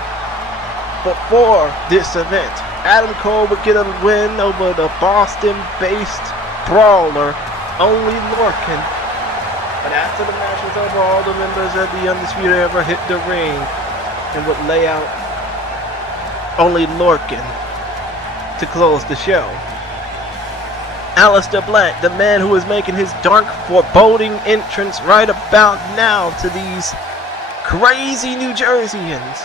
before this event, Adam Cole would get a win over the Boston-based brawler, Only Lorcan. But after the match was over, all the members of the Undisputed Era hit the ring and would lay out Only Lorcan to close the show. Aleister Black, the man who is making his dark, foreboding entrance right about now to these crazy New Jerseyans,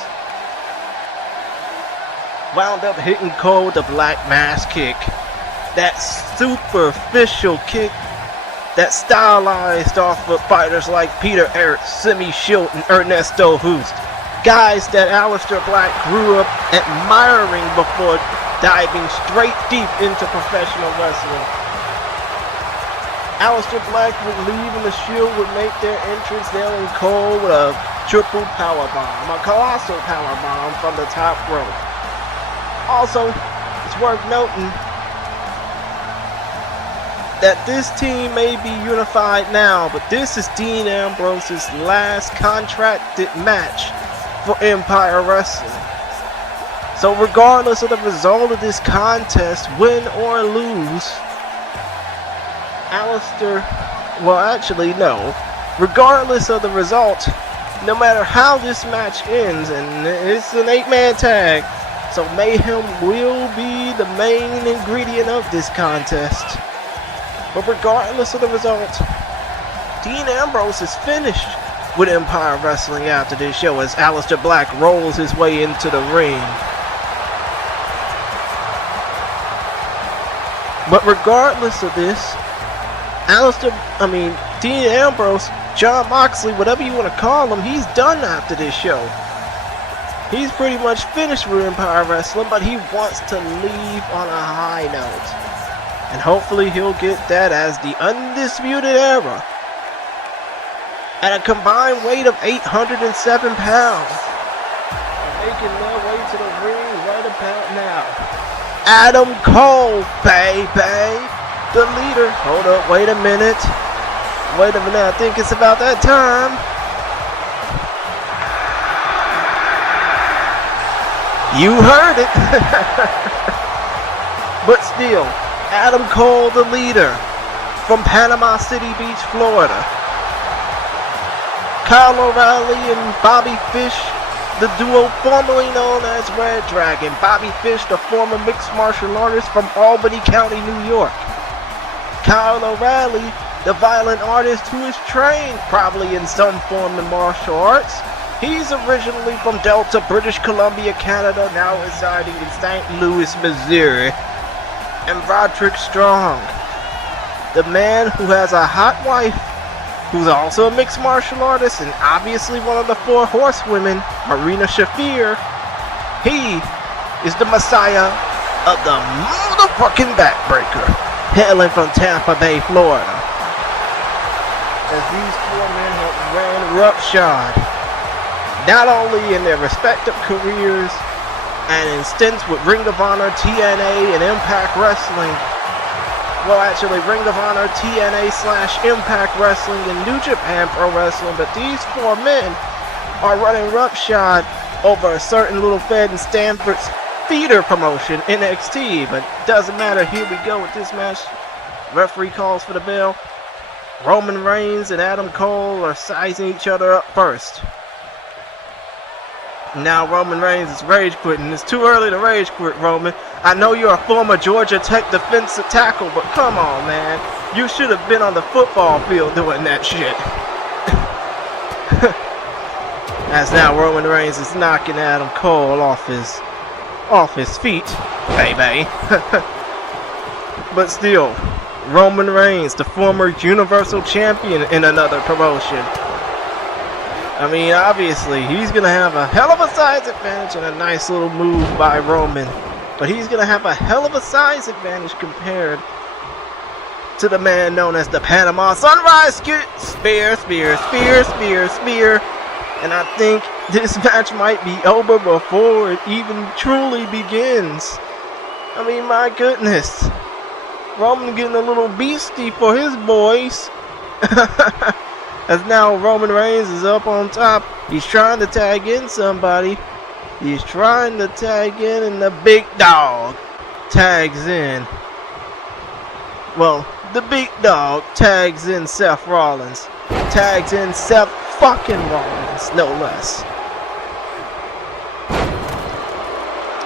wound up hitting Cole with the Black Mass kick. That superficial kick that stylized off of fighters like Peter Aerts, Simi Schilt, and Ernesto Hoost. Guys that Aleister Black grew up admiring before diving straight deep into professional wrestling. Aleister Black would leave and the Shield would make their entrance, nailing Cole with a triple powerbomb, a colossal powerbomb from the top rope. Also, it's worth noting that this team may be unified now, but this is Dean Ambrose's last contracted match for Empire Wrestling. So regardless of the result of this contest, win or lose, regardless of the result, no matter how this match ends, and it's an 8-man tag, so mayhem will be the main ingredient of this contest. But regardless of the result, Dean Ambrose is finished with Empire Wrestling after this show as Aleister Black rolls his way into the ring. But regardless of this, Dean Ambrose, Jon Moxley, whatever you want to call him, he's done after this show. He's pretty much finished with Empire Wrestling, but he wants to leave on a high note. And hopefully he'll get that as the Undisputed Era at a combined weight of 807 pounds. Making their way to the ring right about now. Adam Cole, baby. The leader. Hold up, wait a minute. I think it's about that time. You heard it. But still, Adam Cole, the leader, from Panama City Beach, Florida. Kyle O'Reilly and Bobby Fish, the duo formerly known as Red Dragon. Bobby Fish, the former mixed martial artist from Albany County, New York. Kyle O'Reilly, the violent artist who is trained probably in some form of martial arts. He's originally from Delta, British Columbia, Canada, now residing in St. Louis, Missouri. And Roderick Strong, the man who has a hot wife, who's also a mixed martial artist and obviously one of the 4 horsewomen, Marina Shafir. He is the messiah of the motherfucking backbreaker, hailing from Tampa Bay, Florida. As these 4 men have ran roughshod, not only in their respective careers and in stints with Ring of Honor, TNA, and Impact Wrestling. Well, actually, Ring of Honor, TNA/Impact Wrestling, and New Japan Pro Wrestling, but these 4 men are running roughshod over a certain little fed in Stanford's feeder promotion, NXT, but doesn't matter. Here we go with this match. Referee calls for the bell. Roman Reigns and Adam Cole are sizing each other up first. Now Roman Reigns is rage quitting. It's too early to rage quit, Roman. I know you're a former Georgia Tech defensive tackle, but come on, man. You should have been on the football field doing that shit. As now Roman Reigns is knocking Adam Cole off his feet, baby. But still, Roman Reigns, the former Universal Champion in another promotion. I mean, obviously, he's going to have a hell of a size advantage and a nice little move by Roman. But he's going to have a hell of a size advantage compared to the man known as the Panama Sunrise Spear. And I think this match might be over before it even truly begins. I mean, my goodness. Roman getting a little beastie for his boys. As now Roman Reigns is up on top. He's trying to tag in somebody. He's trying to tag in, and the big dog tags in. Well, the big dog tags in Seth Rollins. Tags in Seth fucking Rollins, no less.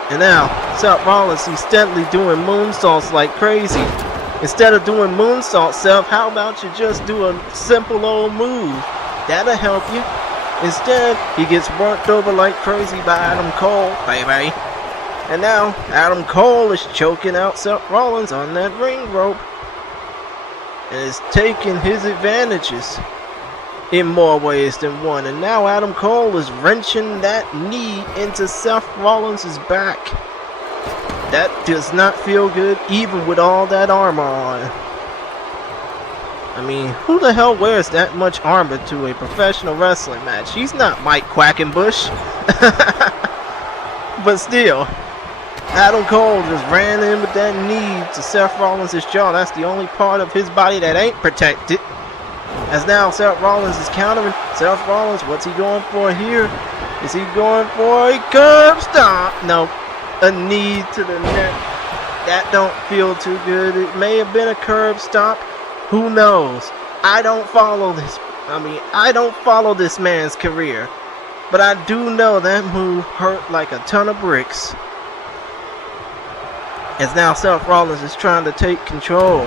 And now, Seth Rollins, he's steadily doing moonsaults like crazy. Instead of doing moonsault, Seth, how about you just do a simple old move? That'll help you. Instead, he gets worked over like crazy by Adam Cole, baby. And now, Adam Cole is choking out Seth Rollins on that ring rope. And is taking his advantages in more ways than one. And now Adam Cole is wrenching that knee into Seth Rollins' back. That does not feel good, even with all that armor on. I mean, who the hell wears that much armor to a professional wrestling match? He's not Mike Quackenbush. But still, Adam Cole just ran in with that knee to Seth Rollins' jaw. That's the only part of his body that ain't protected. As now Seth Rollins is countering. Seth Rollins, what's he going for here? Is he going for a curb stomp? No. A knee to the neck. That don't feel too good. It may have been a curb stomp. Who knows? I don't follow this man's career. But I do know that move hurt like a ton of bricks. As now Seth Rollins is trying to take control.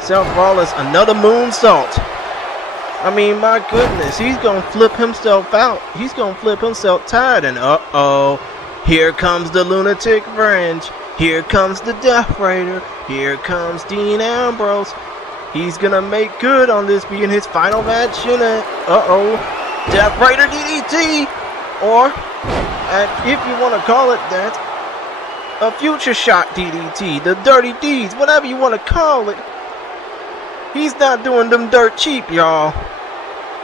Seth Rollins, another moonsault. I mean, my goodness, he's going to flip himself out. He's going to flip himself tired. And uh-oh. Here comes the Lunatic Fringe. Here comes the Death Raider. Here comes Dean Ambrose. He's gonna make good on this being his final match in it. Uh-oh. Death Raider DDT. Or, if you want to call it that, a Future Shock DDT. The Dirty Deeds. Whatever you want to call it. He's not doing them dirt cheap, y'all.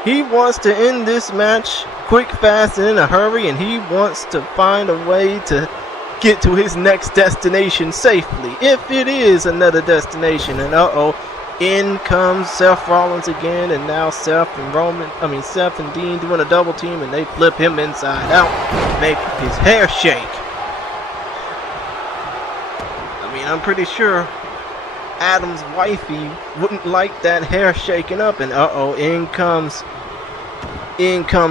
He wants to end this match quick, fast, and in a hurry, and he wants to find a way to get to his next destination safely, if it is another destination. And uh-oh, in comes Seth Rollins again, and now Seth and Dean doing a double team, and they flip him inside out, make his hair shake. I mean, I'm pretty sure Adam's wifey wouldn't like that hair shaking up, and uh-oh, in comes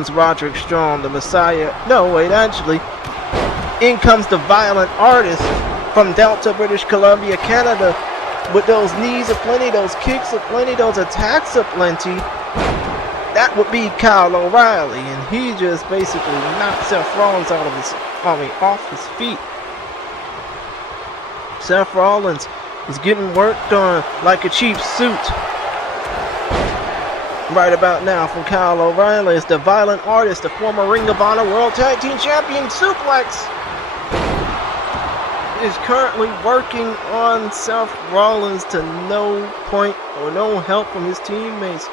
Roderick Strong, the Messiah. No, wait, actually, in comes the Violent Artist from Delta, British Columbia, Canada, with those knees aplenty, those kicks aplenty, those attacks aplenty. That would be Kyle O'Reilly, and he just basically knocked Seth Rollins off his feet. Seth Rollins is getting worked on like a cheap suit. Right about now from Kyle O'Reilly is the Violent Artist, the former Ring of Honor World Tag Team Champion. Suplex is currently working on Seth Rollins to no point or no help from his teammates.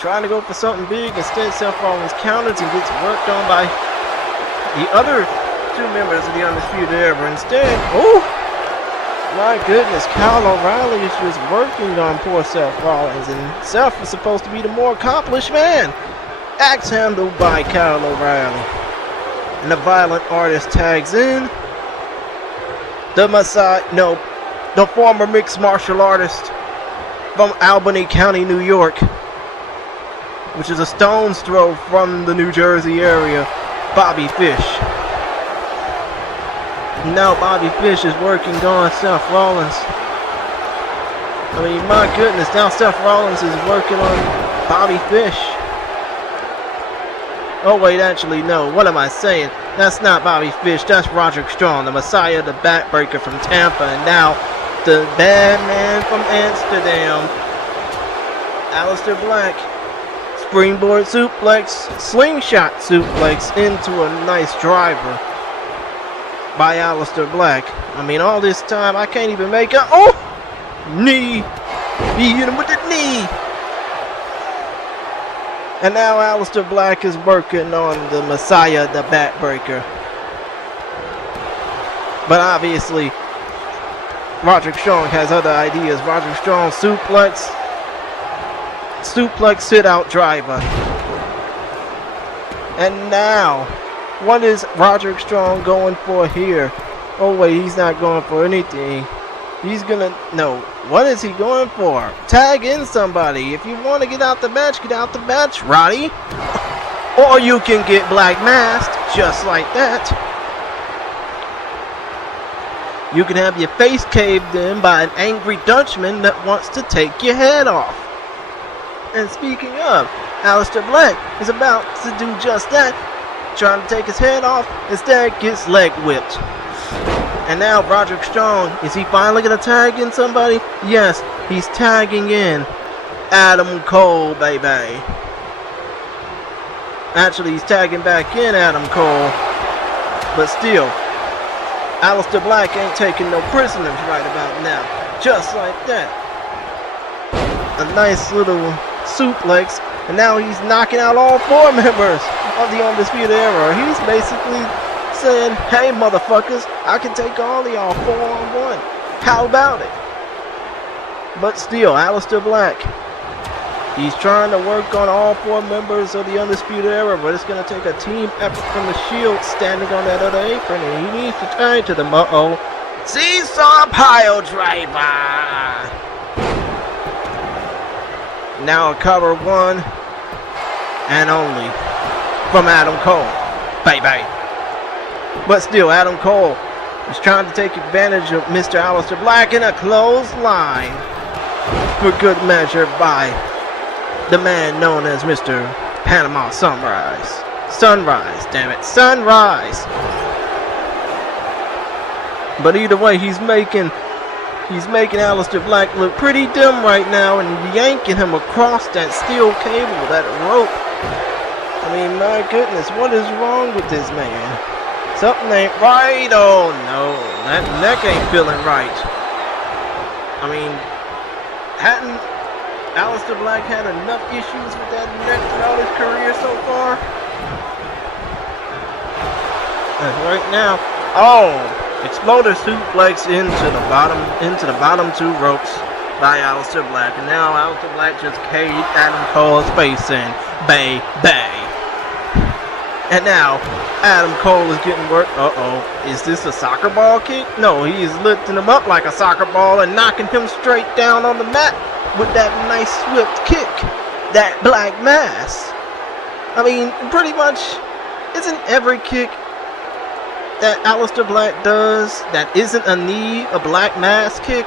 Trying to go for something big. Instead, Seth Rollins counters and gets worked on by the other two members of the Undisputed Era. Instead, my goodness, Kyle O'Reilly is just working on poor Seth Rollins, and Seth is supposed to be the more accomplished man. Axe handled by Kyle O'Reilly. And the Violent Artist tags in. The former mixed martial artist from Albany County, New York, which is a stone's throw from the New Jersey area, Bobby Fish. Now Bobby Fish is working on Seth Rollins. I mean, my goodness, now Seth Rollins is working on Bobby Fish. Oh wait, actually no, what am I saying? That's not Bobby Fish, that's Roderick Strong, the Messiah, the backbreaker from Tampa, and now the bad man from Amsterdam, Aleister Black. Springboard suplex, slingshot suplex into a nice driver by Aleister Black. I mean, all this time, I can't even make it. Oh! Knee! He hit him with the knee! And now Aleister Black is working on the Messiah, the backbreaker. But obviously, Roderick Strong has other ideas. Roderick Strong suplex sit-out driver. And now, what is Roderick Strong going for here? Oh wait, he's not going for anything. He's gonna, no, what is he going for? Tag in somebody. If you want to get out the match, Roddy. Or you can get Black Masked, just like that. You can have your face caved in by an angry Dutchman that wants to take your head off. And speaking of, Aleister Black is about to do just that. Trying to take his head off, instead gets leg whipped. And now Roderick Strong, is he finally going to tag in somebody? Yes, he's tagging in Adam Cole, baby. Actually, he's tagging back in Adam Cole. But still, Aleister Black ain't taking no prisoners right about now. Just like that. A nice little suplex. And now he's knocking out all 4 members of the Undisputed Era. He's basically saying, hey motherfuckers, I can take all of y'all 4-on-1. How about it? But still, Aleister Black, he's trying to work on all 4 members of the Undisputed Era, but it's going to take a team effort from the Shield standing on that other apron, and he needs to turn to the Seesaw Pile Driver. Now a cover 1 and only from Adam Cole. Bye-bye. But still, Adam Cole is trying to take advantage of Mr. Aleister Black in a clothesline for good measure by the man known as Mr. Panama Sunrise. Sunrise, damn it. Sunrise. But either way, he's making Aleister Black look pretty dumb right now and yanking him across that steel cable, that rope. I mean, my goodness, what is wrong with this man? Something ain't right. Oh no, that neck ain't feeling right. I mean, hadn't Aleister Black had enough issues with that neck throughout his career so far? And right now, oh, exploder suplex into the bottom 2 ropes by Aleister Black, and now Aleister Black just caved Adam Cole's face in. Bay. And now, Adam Cole is getting work. Uh-oh. Is this a soccer ball kick? No, he is lifting him up like a soccer ball and knocking him straight down on the mat with that nice swift kick. That Black Mass. I mean, pretty much, isn't every kick that Aleister Black does that isn't a knee a Black Mass kick?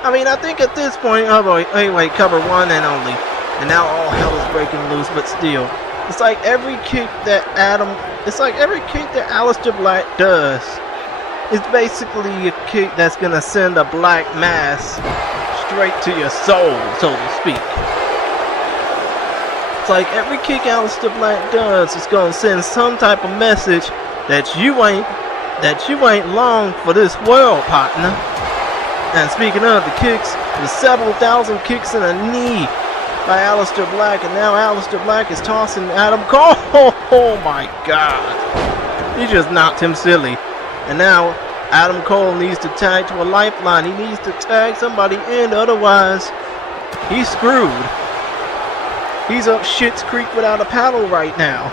I mean, I think at this point, oh boy, anyway, cover 1 and only. And now all hell is breaking loose, but still. It's like every kick that Aleister Black does is basically a kick that's gonna send a Black Mass straight to your soul, so to speak. It's like every kick Aleister Black does is gonna send some type of message that you ain't long for this world, partner. And speaking of the kicks, there's several thousand kicks in a knee by Aleister Black, and now Aleister Black is tossing Adam Cole. Oh my God. He just knocked him silly. And now Adam Cole needs to tag to a lifeline. He needs to tag somebody in, otherwise he's screwed. He's up Shit's Creek without a paddle right now.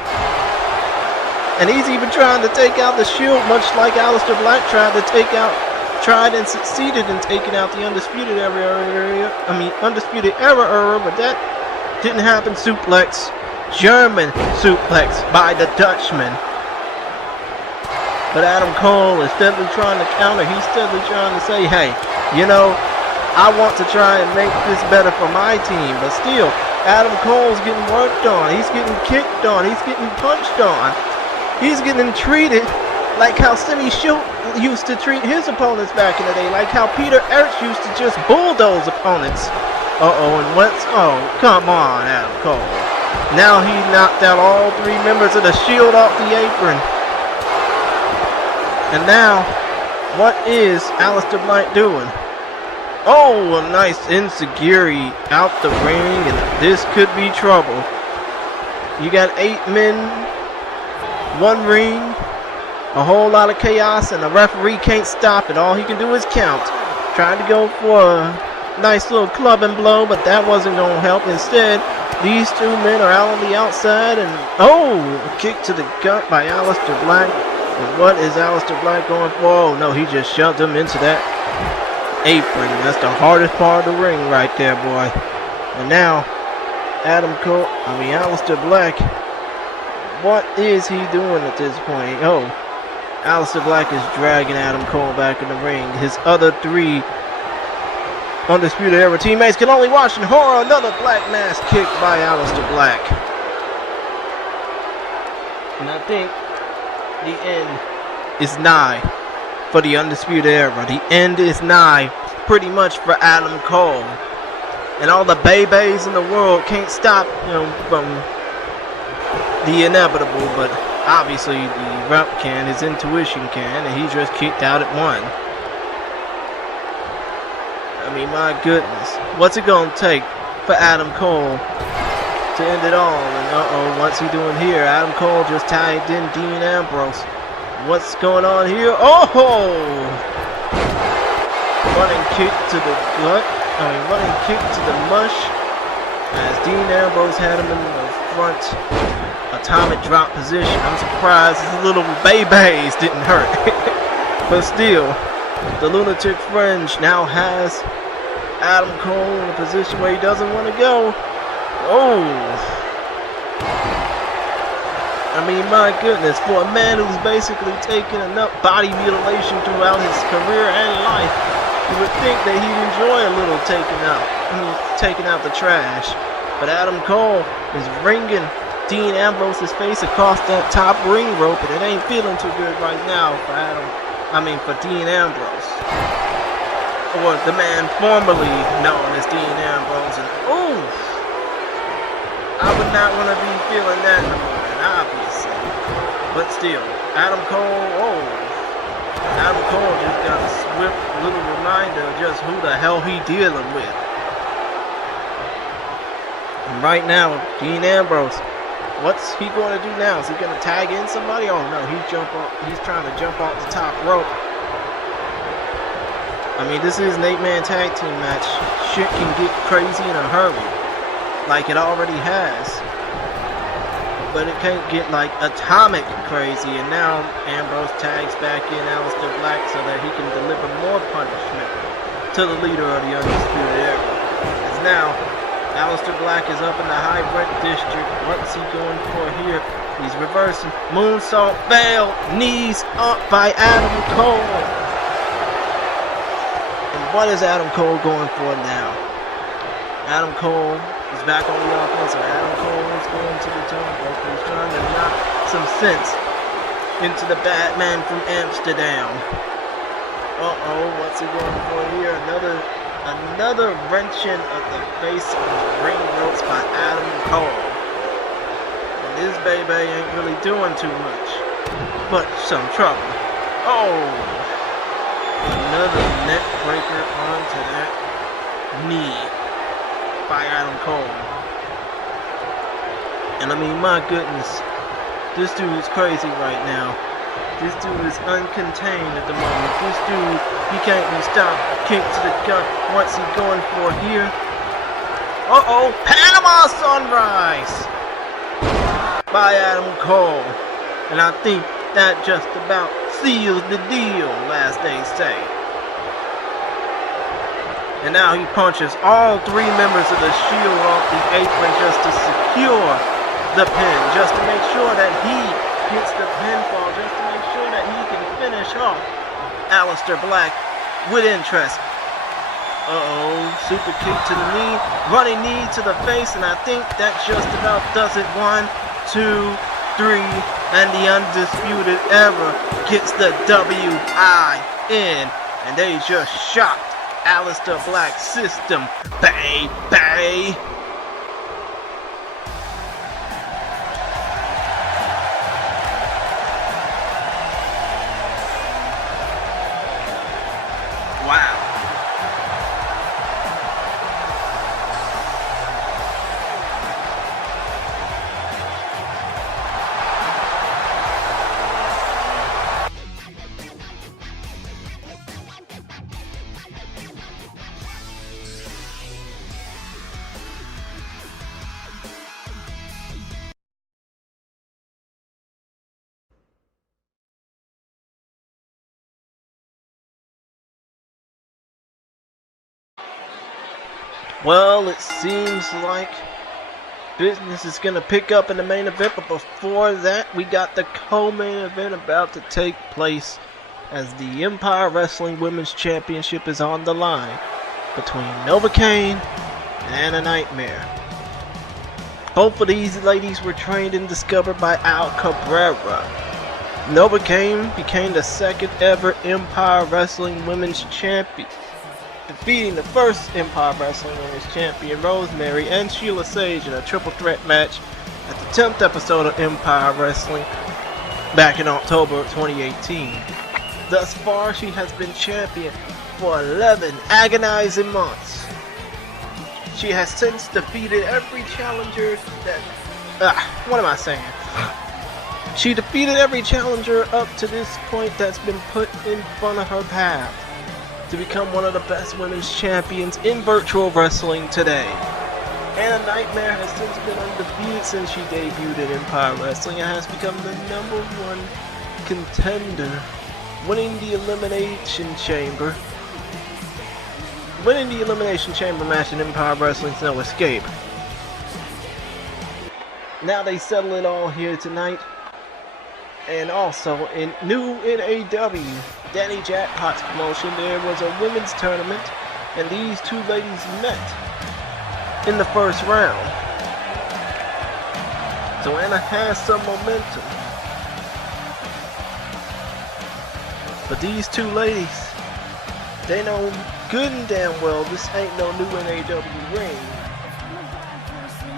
And he's even trying to take out the Shield, much like Aleister Black tried to take out tried and succeeded in taking out the Undisputed Era, but that didn't happen. Suplex, German suplex by the Dutchman. But Adam Cole is steadily trying to counter. He's steadily trying to say, hey, you know, I want to try and make this better for my team. But still, Adam Cole's getting worked on. He's getting kicked on. He's getting punched on. He's getting treated like how Simi Schultz used to treat his opponents back in the day. Like how Peter Ertz used to just bulldoze opponents. And what's... Oh, come on, Adam Cole. Now he knocked out all 3 members of the Shield off the apron. And now, what is Aleister Black doing? Oh, a nice enziguri out the ring, and this could be trouble. You got 8 men, 1 ring, a whole lot of chaos, and the referee can't stop it. All he can do is count. Trying to go for a nice little club and blow, but that wasn't going to help. Instead, these 2 men are out on the outside, and a kick to the gut by Aleister Black. And what is Aleister Black going for? Oh no, he just shoved him into that apron. That's the hardest part of the ring right there, boy. And now, Aleister Black, what is he doing at this point? Oh, Aleister Black is dragging Adam Cole back in the ring. His other 3 Undisputed Era teammates can only watch in horror. Another Black Mass kick by Aleister Black. And I think the end is nigh for the Undisputed Era. The end is nigh pretty much for Adam Cole. And all the babies in the world can't stop him from the inevitable, but obviously the rep can, his intuition can, and he just kicked out at 1. I mean, my goodness. What's it gonna take for Adam Cole to end it all? And what's he doing here? Adam Cole just tagged in Dean Ambrose. What's going on here? Running kick to the gut. Running kick to the mush. As Dean Ambrose had him in the front atomic drop position. I'm surprised his little babies didn't hurt. But still, the Lunatic Fringe now has Adam Cole in a position where he doesn't want to go. I mean, my goodness, for a man who's basically taken enough body mutilation throughout his career and life, you would think that he'd enjoy a little taking out the trash. But Adam Cole is ringing Dean Ambrose's face across that top ring rope, and it ain't feeling too good right now for Dean Ambrose. Or the man formerly known as Dean Ambrose. And I would not want to be feeling that in the moment, obviously. But still, Adam Cole just got a swift little reminder of just who the hell he dealing with. And right now, Dean Ambrose, what's he going to do now? Is he going to tag in somebody? Oh no, he's trying to jump off the top rope. I mean, this is an 8-man tag team match. Shit can get crazy in a hurry, like it already has. But it can't get like atomic crazy. And now Ambrose tags back in Aleister Black so that he can deliver more punishment to the leader of the Undisputed Era. As now, Aleister Black is up in the high rent district. What's he going for here? He's reversing. Moonsault failed. Knees up by Adam Cole. And what is Adam Cole going for now? Adam Cole is back on the offense, and Adam Cole is going to the turnbuckle. He's trying to knock some sense into the Batman from Amsterdam. What's he going for here? Another wrenching of the face on the ring ropes by Adam Cole. And this baby ain't really doing too much, but some trouble. Another neck breaker onto that knee by Adam Cole. And I mean, my goodness, this dude is crazy right now. This dude is uncontained at the moment. This dude, he can't be stopped. Kick to the gut. What's he going for here? Panama Sunrise by Adam Cole. And I think that just about seals the deal, as they say. And now he punches all 3 members of the Shield off the apron just to secure the pin, just to make sure that he gets the pinfall, just to make sure that he can finish off Aleister Black with interest. Super kick to the knee, running knee to the face, and I think that just about does it. 1, 2, 3, and the Undisputed Era gets the W.I.N. And they just shocked Aleister Black's system. Baby! Wow. Well, it seems like business is going to pick up in the main event, but before that, we got the co-main event about to take place as the Empire Wrestling Women's Championship is on the line between Novocaine and Anna Nightmare. Both of these ladies were trained and discovered by Al Cabrera. Novocaine became the 2nd ever Empire Wrestling Women's Champion, defeating the first Empire Wrestling Women's Champion Rosemary and Sheila Sage in a triple threat match at the 10th episode of Empire Wrestling back in October of 2018. Thus far, she has been champion for 11 agonizing months. She has since defeated every challenger She defeated every challenger up to this point that's been put in front of her path to become one of the best women's champions in virtual wrestling today. Anna Nightmare has since been undefeated since she debuted in Empire Wrestling and has become the #1 contender, winning the Elimination Chamber match in Empire Wrestling's No Escape. Now they settle it all here tonight. And also, new in AEW, Danny Jackpot's promotion, there was a women's tournament, and these 2 ladies met in the first round. So Anna has some momentum. But these 2 ladies, they know good and damn well this ain't no new in AEW ring.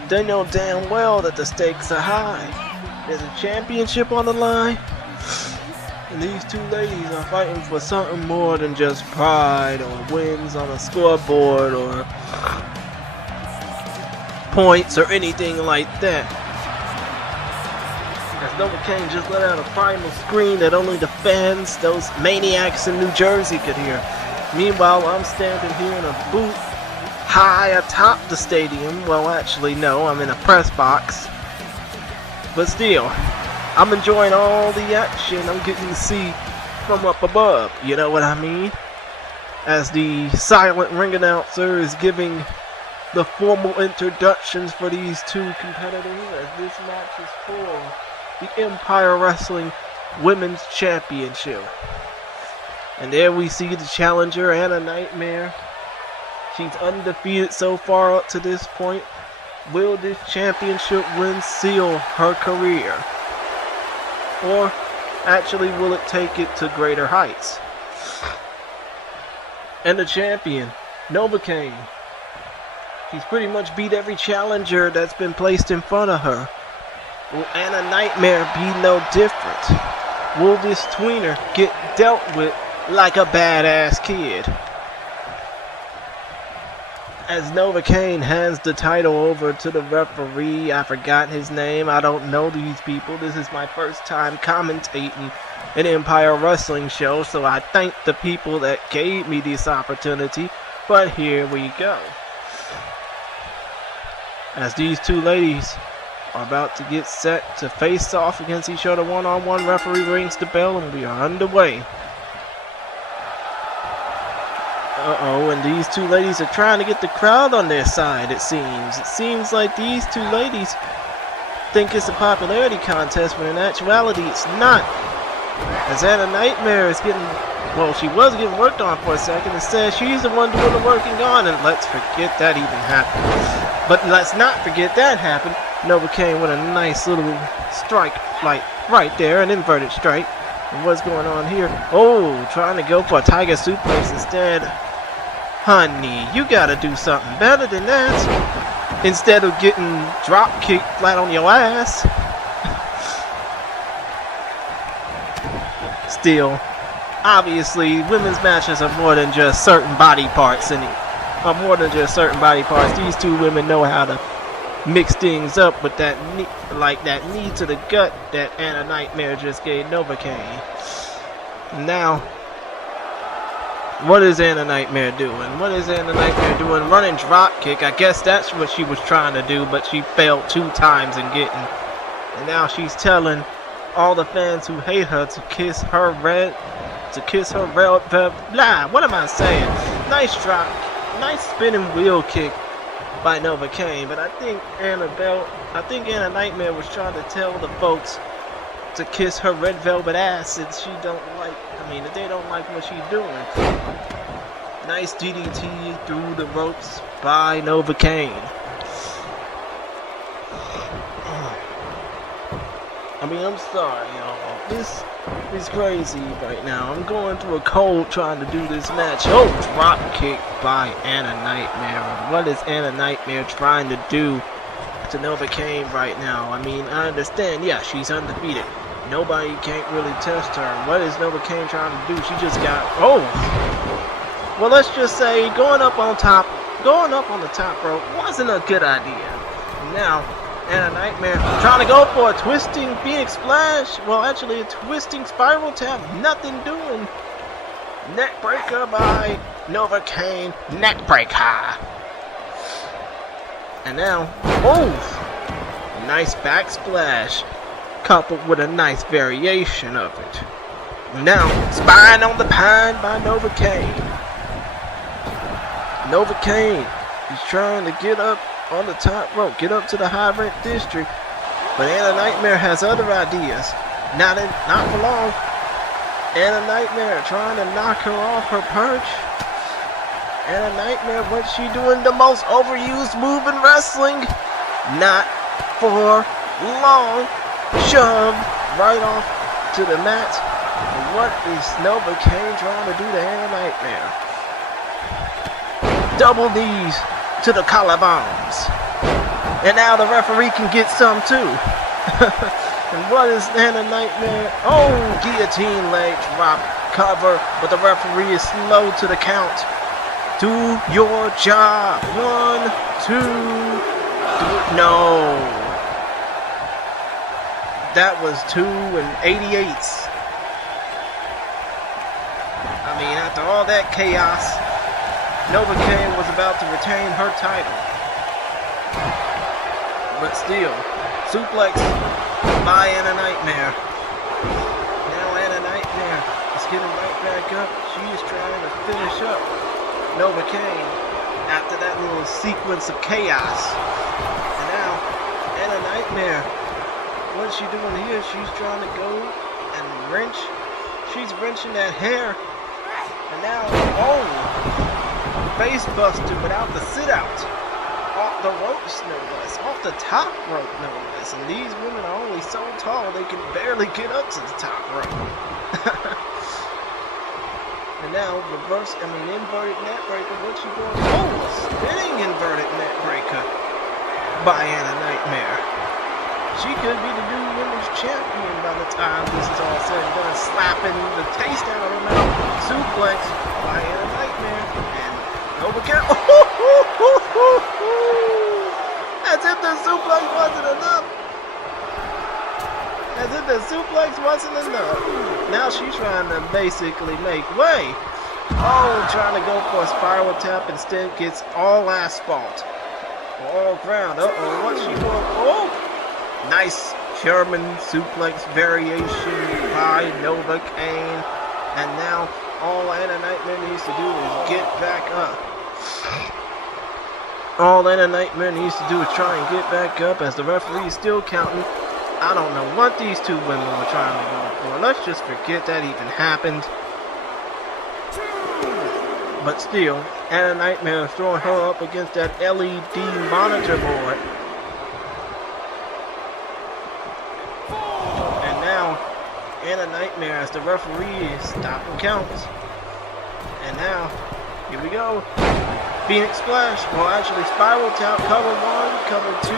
They know damn well that the stakes are high. There's a championship on the line, and these 2 ladies are fighting for something more than just pride or wins on a scoreboard or points or anything like that. As Novocaine just let out a primal scream that only the fans, those maniacs in New Jersey, could hear. Meanwhile, I'm standing here in a booth high atop the stadium. Well, actually, no, I'm in a press box. But still, I'm enjoying all the action I'm getting to see from up above. You know what I mean? As the silent ring announcer is giving the formal introductions for these 2 competitors, as this match is for the Empire Wrestling Women's Championship. And there we see the challenger, Anna Nightmare. She's undefeated so far up to this point. Will this championship win seal her career? Or actually, will it take it to greater heights? And the champion, Novocaine. She's pretty much beat every challenger that's been placed in front of her. Will Anna Nightmare be no different? Will this tweener get dealt with like a badass kid? As Novocaine hands the title over to the referee, I forgot his name, I don't know these people. This is my first time commentating an Empire Wrestling show, so I thank the people that gave me this opportunity, but here we go. As these 2 ladies are about to get set to face off against each other one-on-one, referee rings the bell and we are underway. Uh-oh, and these two ladies are trying to get the crowd on their side, it seems. It seems like these two ladies think it's a popularity contest, when in actuality it's not. As Anna Nightmare is getting, well, she was getting worked on for a second. Instead, she's the one doing the working on, and let's forget that even happened. But let's not forget that happened. Novocaine with a nice little strike, like right there, an inverted strike. And what's going on here? Oh, trying to go for a tiger suplex instead. Honey, you gotta do something better than that. Instead of getting drop kicked flat on your ass. Still, obviously, women's matches are more than just certain body parts. These two women know how to mix things up with that knee to the gut that Anna Nightmare just gave Novocaine. Now, what is Anna Nightmare doing? Running drop kick. I guess that's what she was trying to do, but she failed 2 times in getting. And now she's telling all the fans who hate her to kiss her red. Blah. What am I saying? Nice drop, nice spinning wheel kick by Novocaine, but I think Anna Nightmare was trying to tell the folks to kiss her red velvet ass, and if they don't like what she's doing. Nice DDT through the ropes by Novocaine. I'm sorry, y'all. This is crazy right now. I'm going through a cold trying to do this match. Oh, drop kick by Anna Nightmare. What is Anna Nightmare trying to do to Novocaine right now? I understand. Yeah, she's undefeated. Nobody can't really test her. What is Novocaine trying to do? She just got... Oh! Well, let's just say going up on the top rope wasn't a good idea. Now, Anna Nightmare trying to go for a twisting Phoenix Splash. Well, actually a twisting spiral tap. Nothing doing. Neck breaker by Novocaine. Neck breaker. And now, oh, nice backsplash, coupled with a nice variation of it. Now, spine on the pine by Novocaine. Novocaine is trying to get up on the top rope, get up to the high rent district, but Anna Nightmare has other ideas. Not for long. Anna Nightmare trying to knock her off her perch. Anna Nightmare, what's she doing? The most overused move in wrestling. Not for long. Shove right off to the mat. And what is Novocaine trying to do to Anna Nightmare? Double knees to the collarbones. And now the referee can get some too. And what is Anna Nightmare? Oh, guillotine leg drop cover, but the referee is slow to the count. Do your job. 1, 2, 3. No. That was 2 88s. After all that chaos, Novocaine was about to retain her title. But still, suplex by Anna Nightmare. Now Anna Nightmare is getting right back up. She is trying to finish up Novocaine after that little sequence of chaos. And now Anna Nightmare, what's she doing here? She's trying to go and wrench. She's wrenching that hair. And now, oh, face buster without the sit out. Off the ropes, no less. Off the top rope, no less. And these women are only so tall they can barely get up to the top rope. And now, inverted net breaker. What's she doing? Oh, spinning inverted net breaker by Anna Nightmare. She could be the new women's champion by the time this is all said and done. Slapping the taste out of her mouth. Suplex by Anna Nightmare. And Novocaine. As if the suplex wasn't enough. Now she's trying to basically make way. Oh, trying to go for a spiral tap, instead gets all asphalt. All ground. Uh-oh, what's she doing? Oh! Nice German suplex variation by Novocaine. And now, all Anna Nightmare needs to do is get back up. All Anna Nightmare needs to do is try and get back up as the referee is still counting. I don't know what these two women were trying to go for. Let's just forget that even happened. But still, Anna Nightmare is throwing her up against that LED monitor board. And now, Anna Nightmare as the referee is stopping counts. And now, here we go. Phoenix Splash. Well, actually, Spiral Tap. Cover 1, cover 2,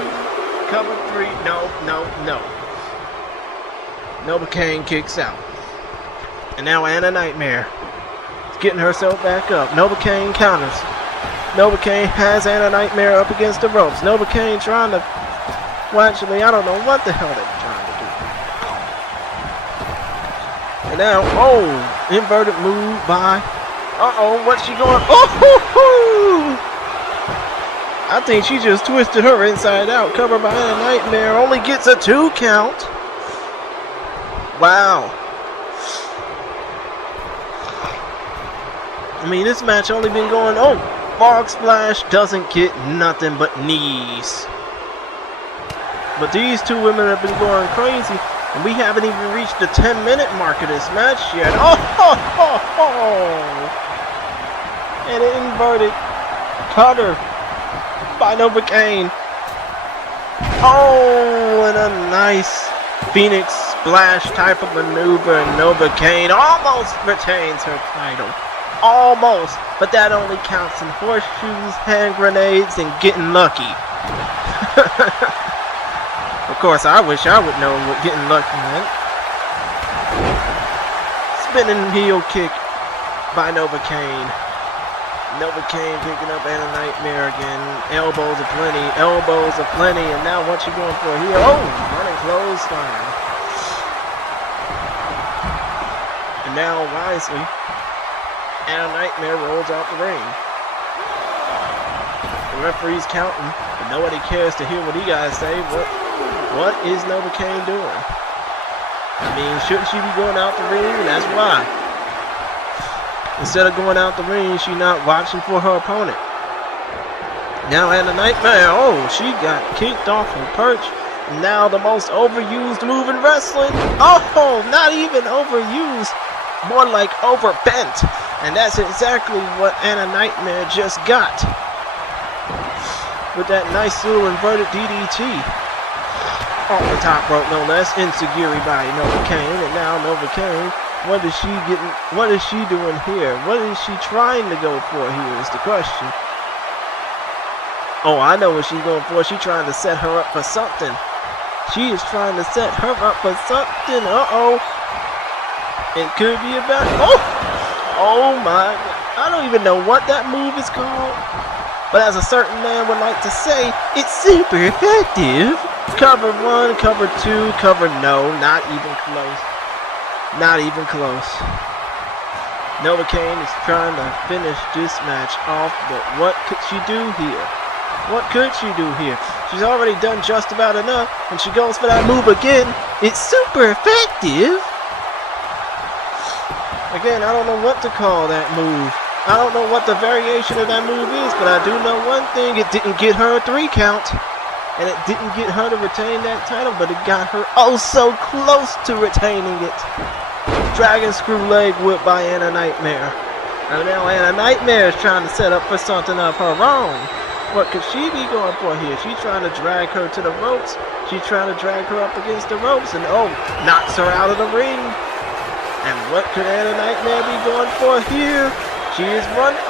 cover 3. No. Novocaine kicks out. And now Anna Nightmare is getting herself back up. Novocaine counters. Novocaine has Anna Nightmare up against the ropes. Novocaine trying to... Well, actually, I don't know what the hell they're trying to do. And now, inverted move by... what's she going? I think she just twisted her inside out. Covered by Anna Nightmare. Only gets a 2 count. Wow. I mean, this match only been going... Frog Splash doesn't get nothing but knees. But these two women have been going crazy. And we haven't even reached the 10-minute mark of this match yet. And an inverted cutter by Novocaine. And a nice Phoenix Splash type of maneuver. And Novocaine almost retains her title. Almost. But that only counts in horseshoes, hand grenades, and getting lucky. Of course, I wish I would know what getting lucky meant. Spinning heel kick by Novocaine. Novocaine picking up Anna Nightmare again. Elbows aplenty. And now what's she going for here? Running clothesline. And now wisely, Anna Nightmare rolls out the ring. The referee's counting, but nobody cares to hear what he guys say. What is Novocaine doing? I mean, shouldn't she be going out the ring? And that's why. Instead of going out the ring, she's not watching for her opponent. Now Anna Nightmare, she got kicked off her perch. Now the most overused move in wrestling. Not even overused. More like overbent. And that's exactly what Anna Nightmare just got. With that nice little inverted DDT. Off the top rope, no less. Enziguri by Novocaine. And now Novocaine, what is she doing here? What is she trying to go for here is the question. I know what she's going for. She's trying to set her up for something. She is trying to set her up for something. It could be about... Oh my God. I don't even know what that move is called. But as a certain man would like to say, it's super effective. Cover 1, cover 2, cover no. Not even close. Not even close. Novocaine is trying to finish this match off, but what could she do here? What could she do here? She's already done just about enough, and she goes for that move again. It's super effective. Again, I don't know what to call that move. I don't know what the variation of that move is, but I do know one thing. It didn't get her a 3 count. And it didn't get her to retain that title, but it got her so close to retaining it. Dragon Screw Leg Whip by Anna Nightmare. And now Anna Nightmare is trying to set up for something of her own. What could she be going for here? She's trying to drag her to the ropes. She's trying to drag her up against the ropes, and knocks her out of the ring. And what could Anna Nightmare be going for here? She is running.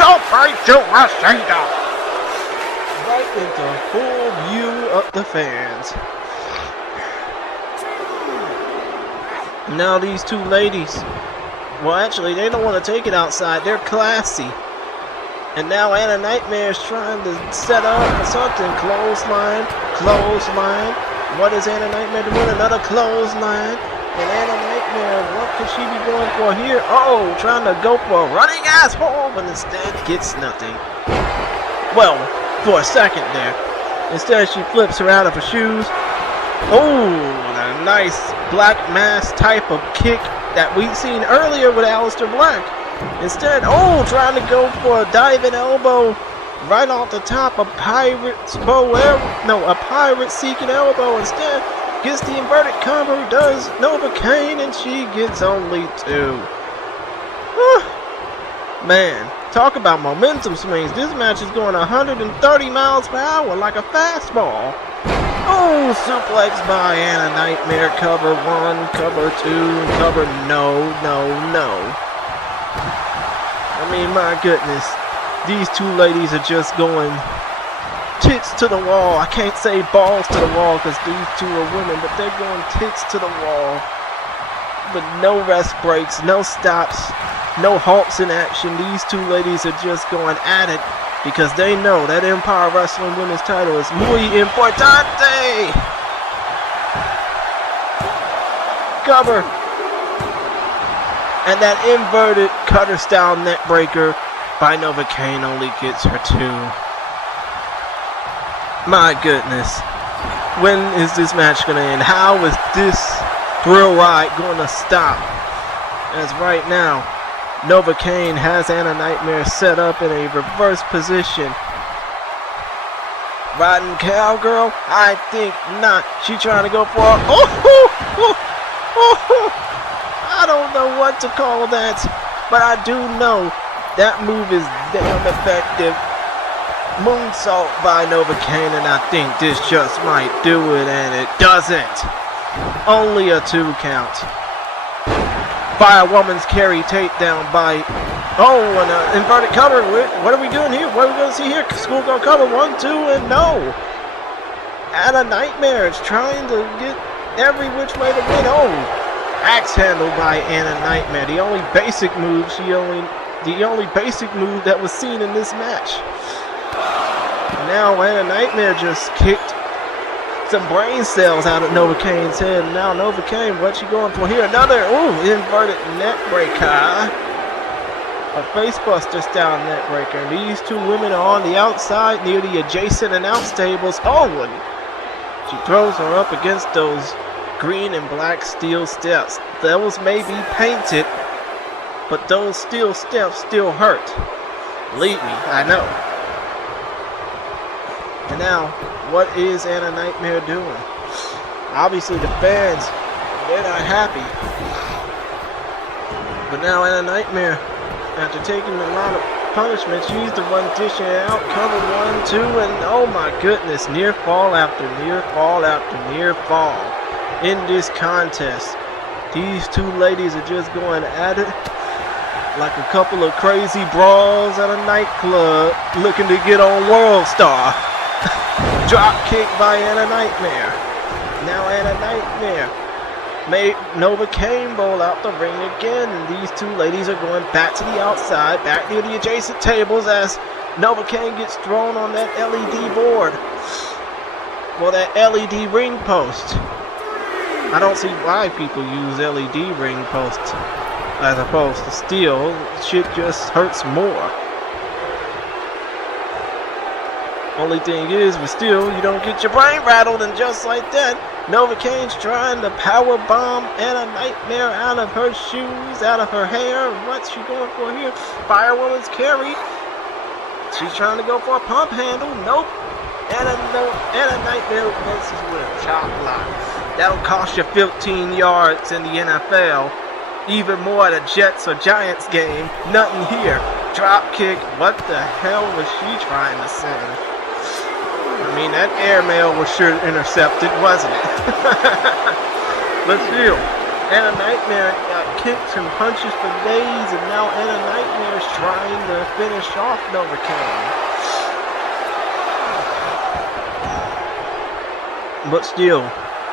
Jump right to Rashida! Right into full view of the fans. Now these two ladies, well actually they don't want to take it outside, they're classy. And now Anna Nightmare is trying to set up for something. Clothesline. What is Anna Nightmare doing? Another clothesline. And Anna Nightmare, what could she be going for here? Trying to go for a running asshole, but instead gets nothing. Well, for a second there. Instead, she flips her out of her shoes. A nice black mass type of kick that we've seen earlier with Aleister Black. Instead, trying to go for a diving elbow right off the top, a pirate seeking elbow. Instead, gets the inverted cover, does Novocaine, and she gets only 2. Man, talk about momentum swings. This match is going 130 miles per hour like a fastball. Suplex by Anna Nightmare. Cover 1, cover 2, cover no. I mean, my goodness. These two ladies are just going tits to the wall. I can't say balls to the wall because these two are women, but they're going tits to the wall. But no rest breaks, no stops, no halts in action. These two ladies are just going at it because they know that Empire Wrestling Women's title is muy importante. Cover. And that inverted cutter style neck breaker by Novocaine only gets her 2. My goodness. When is this match going to end? How is this thrill ride going to stop? As right now, Novocaine has Anna Nightmare set up in a reverse position. Riding cowgirl? I think not. She trying to go for a... I don't know what to call that, but I do know that move is damn effective. Moonsault by Novocaine, and I think this just might do it, and it doesn't. Only a 2 count. Firewoman's carry takedown by... and an inverted cover. What are we doing here? What are we going to see here? Schoolgirl cover 1, 2, and no. Anna Nightmare is trying to get every which way to win. Axe handle by Anna Nightmare. The only basic move that was seen in this match. Now Anna Nightmare just kicked some brain cells out of Novocaine's head. Now Novocaine, what's she going for here? Another inverted neck breaker. A facebuster style neck breaker. And these two women are on the outside near the adjacent announce tables. And she throws her up against those green and black steel steps. Those may be painted, but those steel steps still hurt. Believe me, I know. And now, what is Anna Nightmare doing? Obviously the fans, they're not happy. But now Anna Nightmare, after taking a lot of punishment, she's the one dishing it out. Cover 1, 2, and oh my goodness, near fall after near fall after near fall. In this contest, these two ladies are just going at it like a couple of crazy brawls at a nightclub looking to get on World Star. Drop kick by Anna Nightmare. Now Anna Nightmare made Novocaine roll out the ring again, and these two ladies are going back to the outside, back near the adjacent tables as Novocaine gets thrown on that LED board. Well, that LED ring post. I don't see why people use LED ring posts as opposed to steel. Shit just hurts more. Only thing is, with steel, you don't get your brain rattled, and just like that, Novocaine's trying to power bomb Anna Nightmare out of her shoes, out of her hair. What's she going for here? Firewoman's carry. She's trying to go for a pump handle. Nope. Anna Nightmare misses with a chop block. That'll cost you 15 yards in the NFL. Even more at a Jets or Giants game. Nothing here. Drop kick. What the hell was she trying to send? I mean, that airmail was sure intercepted, wasn't it? But still, Anna Nightmare got kicks and punches for days, and now Anna Nightmare is trying to finish off Novocaine. But still,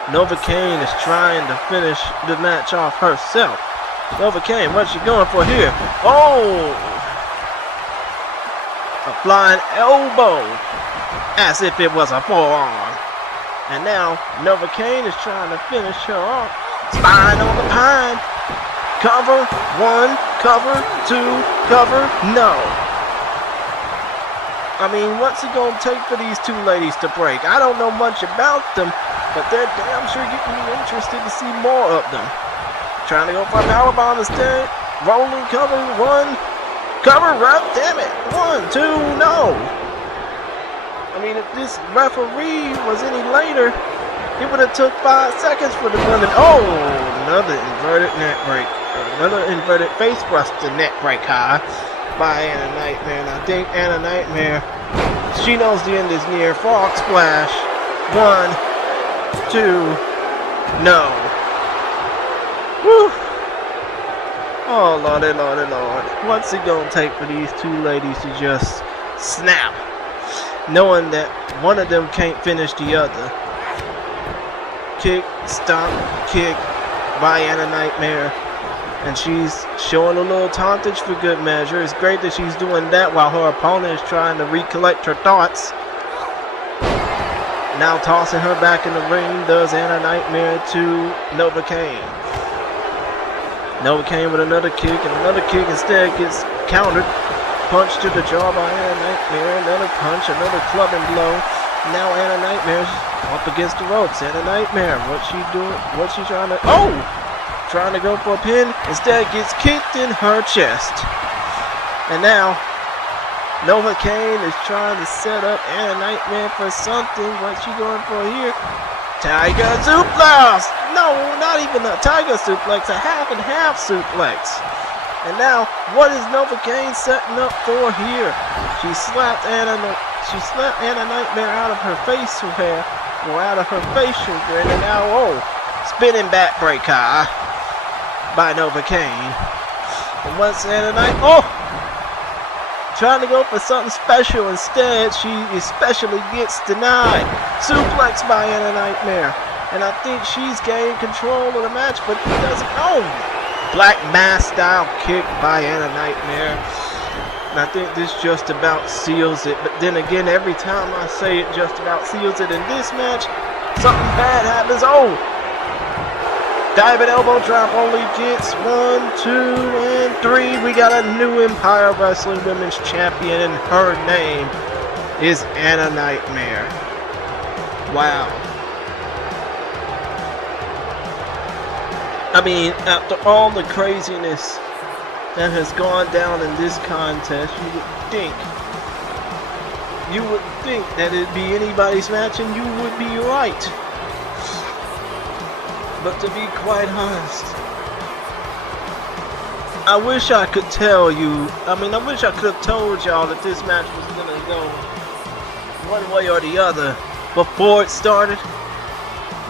Novocaine is trying to finish the match off herself. Novocaine, what's she going for here? A flying elbow, as if it was a forearm. And now, Novocaine is trying to finish her off. Spine on the pine. Cover 1, cover 2, cover no. I mean, what's it going to take for these two ladies to break? I don't know much about them, but they're damn sure getting me interested to see more of them. Trying to go for a powerbomb instead. Rolling cover, one. Cover up, damn it. 1, 2, no. I mean, if this referee was any later, he would have took 5 seconds for the women. Oh, another inverted neck break. Another inverted face buster neck break high by Anna Nightmare. And I think Anna Nightmare, she knows the end is near. Frog splash. 1, 2, no. Woo. Oh, lordy, lordy, lord. What's it gonna take for these two ladies to just snap, knowing that one of them can't finish the other? Kick, stomp, kick by Anna Nightmare. And she's showing a little tauntage for good measure. It's great that she's doing that while her opponent is trying to recollect her thoughts. Now tossing her back in the ring does Anna Nightmare to Novocaine. Novocaine with another kick, and another kick instead gets countered. Punch to the jaw by Anna Nightmare. Another punch, another clubbing blow. Now Anna Nightmare's up against the ropes. Anna Nightmare, what's she doing? What's she trying to... Oh! Trying to go for a pin. Instead gets kicked in her chest. And now Novocaine is trying to set up Anna Nightmare for something. What's she going for here? Tiger suplex! No, not even a tiger suplex, a half and half suplex. And now, what is Novocaine setting up for here? She slapped Anna Nightmare out of her facial hair, or out of her facial grin, and now, oh, spinning backbreaker by Novocaine. And what's Anna Nightmare? Oh! Trying to go for something special. Instead, she especially gets denied. Suplex by Anna Nightmare. And I think she's gained control of the match, but it doesn't. Oh! Black Mass style kick by Anna Nightmare. And I think this just about seals it. But then again, every time I say it just about seals it in this match, something bad happens. Oh! Diving elbow drop only gets 1, 2, and 3. We got a new Empire Wrestling Women's Champion, and her name is Anna Nightmare. Wow. I mean, after all the craziness that has gone down in this contest, you would think that it'd be anybody's match, and you would be right. But to be quite honest, I wish I could tell you, I wish I could have told y'all that this match was going to go one way or the other before it started.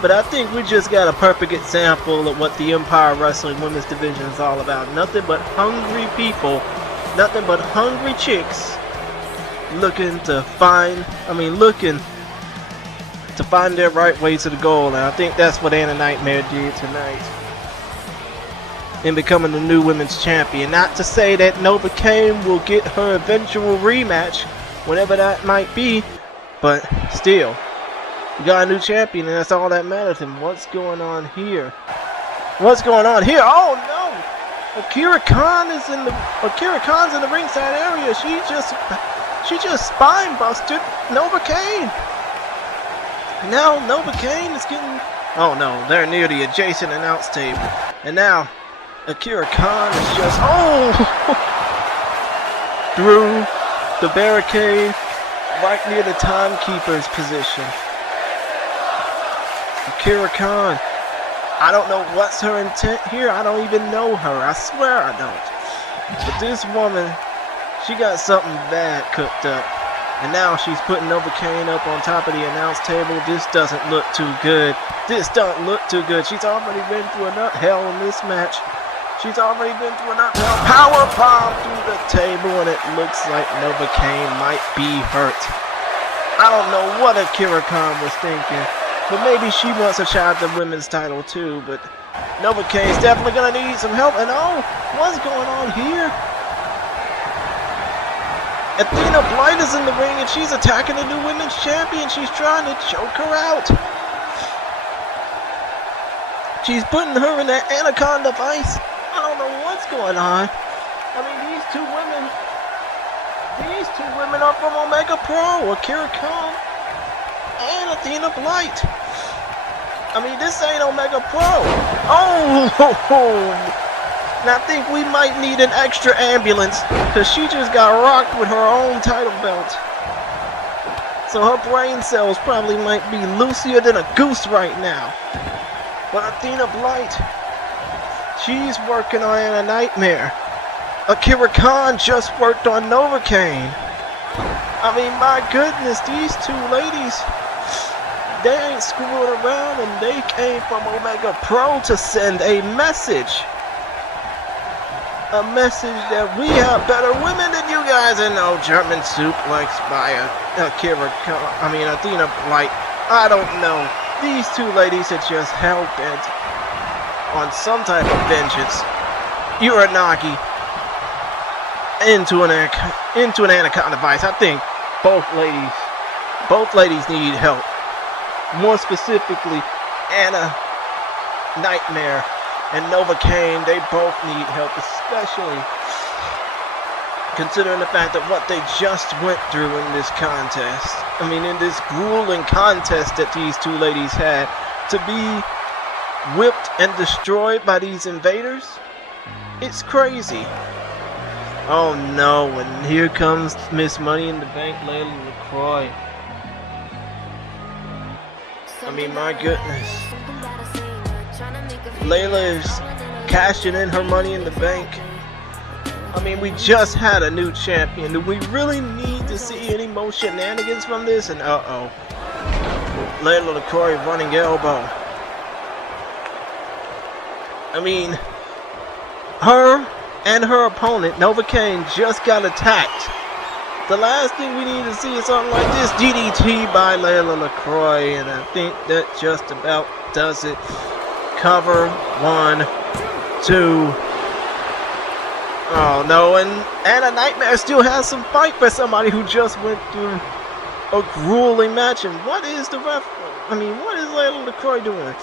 But I think we just got a perfect example of what the Empire Wrestling Women's Division is all about. Nothing but hungry people, nothing but hungry chicks looking to find their right way to the goal, and I think that's what Anna Nightmare did tonight in becoming the new women's champion. Not to say that Novocaine will get her eventual rematch, whenever that might be, but still, we got a new champion, and that's all that matters. And what's going on here? What's going on here? Oh no! Akira Khan's in the ringside area. She just spine busted Novocaine. Now Novocaine is getting... Oh no, they're near the adjacent announce table. And now Akira Khan is just... Oh! Through the barricade right near the timekeeper's position. Akira Khan. I don't know what's her intent here. I don't even know her. I swear I don't. But this woman, she got something bad cooked up. And now she's putting Novocaine up on top of the announce table. This doesn't look too good. This don't look too good. She's already been through enough hell in this match. She's already been through enough hell. Power bomb through the table, and it looks like Novocaine might be hurt. I don't know what Akira Khan was thinking, but maybe she wants a shot at the women's title too. But Novocaine's definitely gonna need some help. And oh, what's going on here? Athena Blight is in the ring, and she's attacking the new women's champion. She's trying to choke her out. She's putting her in that anaconda vice. I don't know what's going on. I mean, these two women are from Omega Pro, Akira Khan and Athena Blight. I mean, this ain't Omega Pro. Oh! And I think we might need an extra ambulance because she just got rocked with her own title belt. So her brain cells probably might be loosier than a goose right now. But Athena Blight, she's working on a nightmare. Akira Khan just worked on Novocaine. I mean, my goodness, these two ladies, they ain't screwing around, and they came from Omega Pro to send a message. A message that we have better women than you guys, and no German suplex by Akira Khan. I mean, Athena Blight. I don't know. These two ladies are just hell-bent on some type of vengeance. Uranagi into an Anaconda Vice. I think both ladies need help. More specifically, Anna Nightmare and Novocaine, they both need help, especially considering the fact that what they just went through in this contest. I mean, in this grueling contest that these two ladies had, to be whipped and destroyed by these invaders, it's crazy. Oh no, and here comes Miss Money in the Bank, Layla LaCroix. I mean, my goodness. Layla is cashing in her Money in the Bank. I mean, we just had a new champion. Do we really need to see any more shenanigans from this? And uh-oh. Layla LaCroix running elbow. I mean, her and her opponent, Novocaine, just got attacked. The last thing we need to see is something like this. DDT by Layla LaCroix, and I think that just about does it. Cover, 1, 2. Oh no, and Anna Nightmare still has some fight for somebody who just went through a grueling match. And what is the what is Layla LaCroix doing?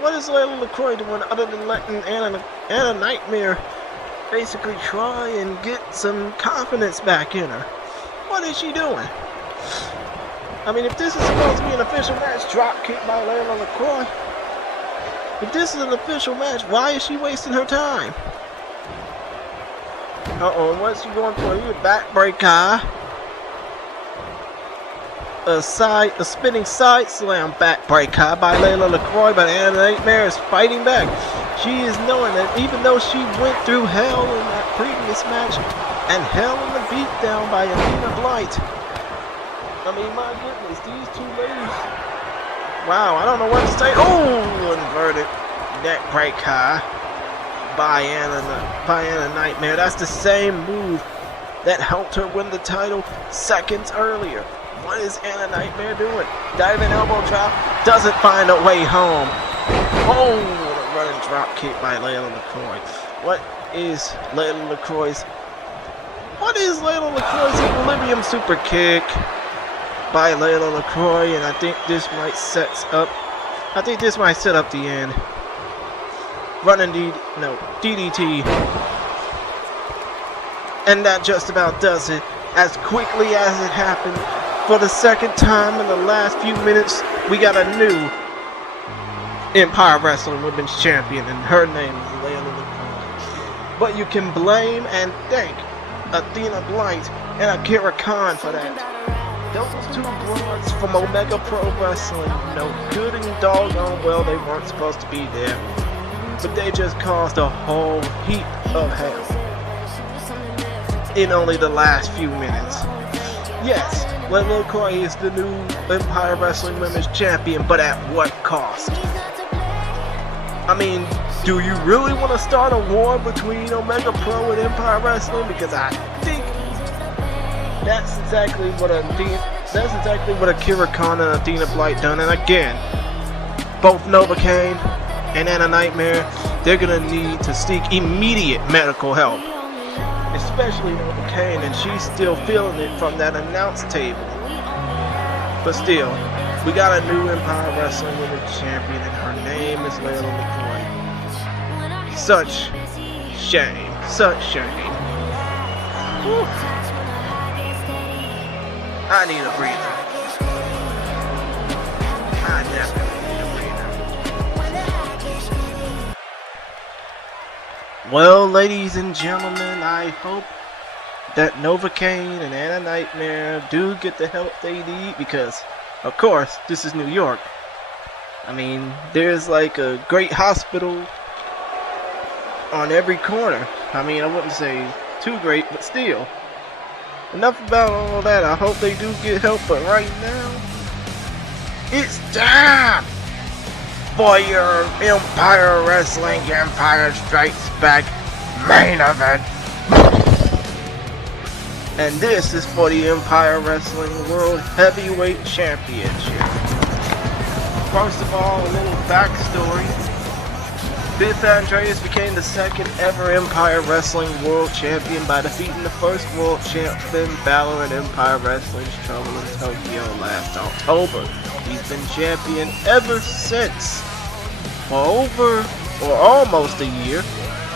What is Layla LaCroix doing other than letting Anna Nightmare basically try and get some confidence back in her? What is she doing? I mean, if this is supposed to be an official match, drop kick by Layla LaCroix. If this is an official match, why is she wasting her time? Uh-oh, what's she going for? You a backbreaker. A spinning side slam backbreaker by Layla LaCroix, but Anna Nightmare is fighting back. She is knowing that even though she went through hell in that previous match, and hell in the beatdown by Athena Blight. I mean, my goodness, these two ladies. Wow, I don't know what to say. Oh, inverted neck breaker by Anna Nightmare. That's the same move that helped her win the title seconds earlier. What is Anna Nightmare doing? Diving elbow drop, doesn't find a way home. Oh, a running drop kick by Layla LaCroix. What is Layla LaCroix's equilibrium super kick by Layla LaCroix? And I think this might set up the end. Running DDT. And that just about does it. As quickly as it happened, for the second time in the last few minutes, we got a new Empire Wrestling Women's Champion, and her name is Layla LaCroix. But you can blame and thank Athena Blight and Akira Khan for that. Those two broads from Omega Pro Wrestling, no good and doggone well they weren't supposed to be there. But they just caused a whole heap of hell in only the last few minutes. Yes, Layla LaCroix is the new Empire Wrestling Women's Champion, but at what cost? I mean, do you really want to start a war between Omega Pro and Empire Wrestling? Because I think that's exactly what Akira Khan and Athena Blight done. And again, both Novocaine and Anna Nightmare, they're gonna need to seek immediate medical help. Especially Novocaine, and she's still feeling it from that announce table. But still, we got a new Empire Wrestling Women's Champion, and her name is Layla LaCroix. Such shame. Such shame. Whew. I need a breather. I definitely need a breather. Well, ladies and gentlemen, I hope that Novocaine and Anna Nightmare do get the help they need because, of course, this is New York. I mean, there's like a great hospital on every corner. I mean, I wouldn't say too great, but still. Enough about all that. I hope they do get help, but right now, it's time for your Empire Wrestling Empire Strikes Back main event. And this is for the Empire Wrestling World Heavyweight Championship. First of all, a little backstory. Biff Andreas became the second ever Empire Wrestling World Champion by defeating the first World Champ Finn Balor at Empire Wrestling's Trouble in Tokyo last October. He's been champion ever since, for over or almost a year,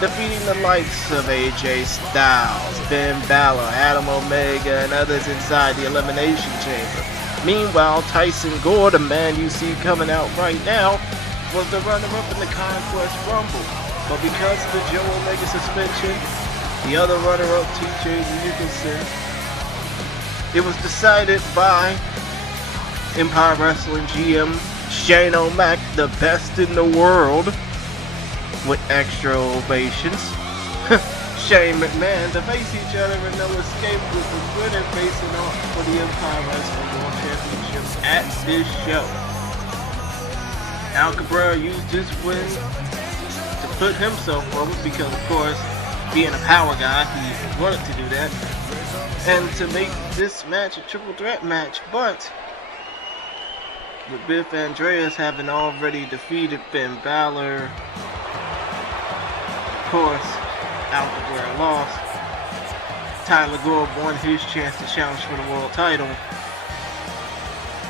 defeating the likes of AJ Styles, Finn Balor, Adam Omega, and others inside the Elimination Chamber. Meanwhile, Tyson Gore, the man you see coming out right now, was the runner-up in the Conquest Rumble. But because of the Joe Omega suspension, the other runner-up, TJ Nicholson, it was decided by Empire Wrestling GM Shane O'Mac, the best in the world, with extra ovations. Shane McMahon to face each other and no escape with the winner facing off for the Empire Wrestling World Championship at this show. Al Cabrera used this win to put himself forward because, of course, being a power guy, he wanted to do that, and to make this match a triple threat match. But with Biff Andreas having already defeated Finn Balor, of course, Al Cabrera lost. Tyler Gore won his chance to challenge for the world title.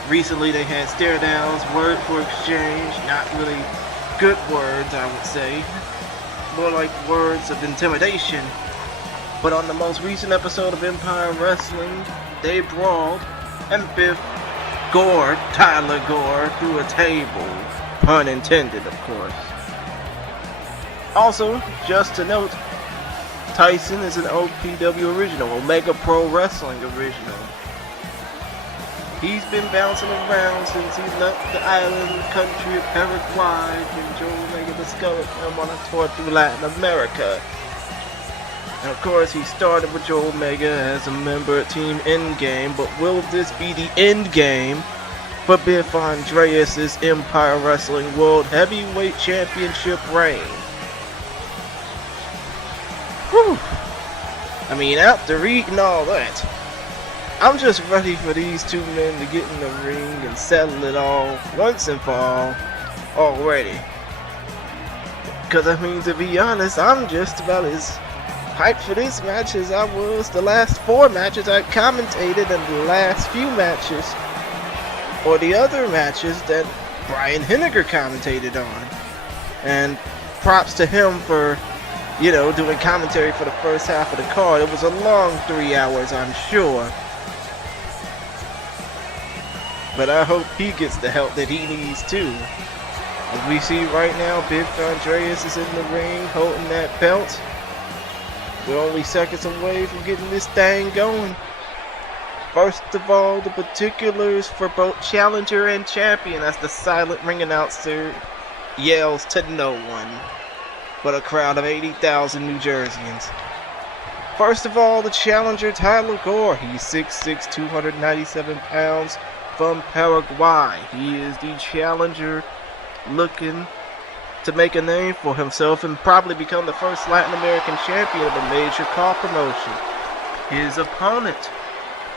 Recently they had stare downs, words were exchanged, not really good words I would say, more like words of intimidation. But on the most recent episode of Empire Wrestling, they brawled and Biff Gore, Tyler Gore, through a table, pun intended of course. Also, just to note, Tyson is an OPW original, Omega Pro Wrestling original. He's been bouncing around since he left the island country of Paraguay when Joe Omega discovered him on a tour through Latin America. And of course, he started with Joe Omega as a member of Team Endgame, but will this be the end game for Biff Andreas' Empire Wrestling World Heavyweight Championship reign? Whew. I mean, after reading all that, I'm just ready for these two men to get in the ring and settle it all once and for all already. Because I mean, to be honest, I'm just about as hyped for this match as I was the last 4 matches I commentated and the last few matches, or the other matches that Brian Henniger commentated on. And props to him for, you know, doing commentary for the first half of the card. It was a long 3 hours, I'm sure. But I hope he gets the help that he needs too. As we see right now, Biff Andreas is in the ring holding that belt. We're only seconds away from getting this thing going. First of all, the particulars for both challenger and champion as the silent ring announcer yells to no one but a crowd of 80,000 New Jerseyans. First of all, the challenger, Tyler Gore. He's 6'6", 297 pounds, from Paraguay. He is the challenger looking to make a name for himself and probably become the first Latin American champion of a major car promotion. His opponent,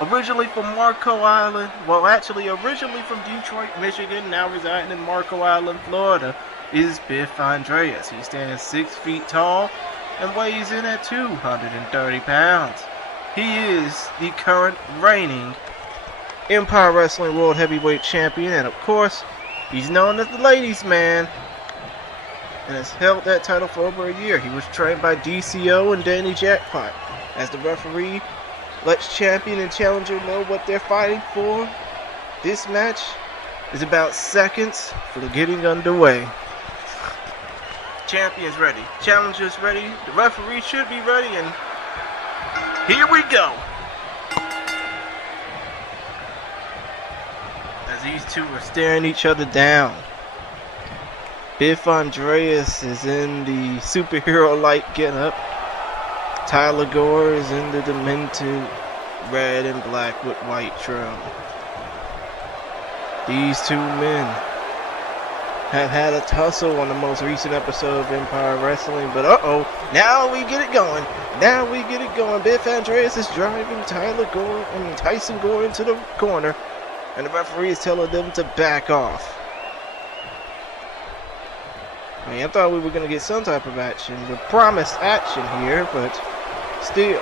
originally from Marco Island, well actually originally from Detroit, Michigan, now residing in Marco Island, Florida, is Biff Andreas. He stands 6 feet tall and weighs in at 230 pounds. He is the current reigning Empire Wrestling World Heavyweight Champion, and of course, he's known as the Ladies' Man, and has held that title for over a year. He was trained by DCO and Danny Jackpot. As the referee lets champion and challenger know what they're fighting for, this match is about seconds from getting underway. Champion's ready. Challenger's ready. The referee should be ready, and here we go. As these two are staring each other down. Biff Andreas is in the superhero-like getup. Tyler Gore is in the demented red and black with white trim. These two men have had a tussle on the most recent episode of Empire Wrestling, but now we get it going. Now we get it going. Biff Andreas is driving Tyson Gore into the corner, and the referee is telling them to back off. I mean, I thought we were going to get some type of action, the promised action here, but still.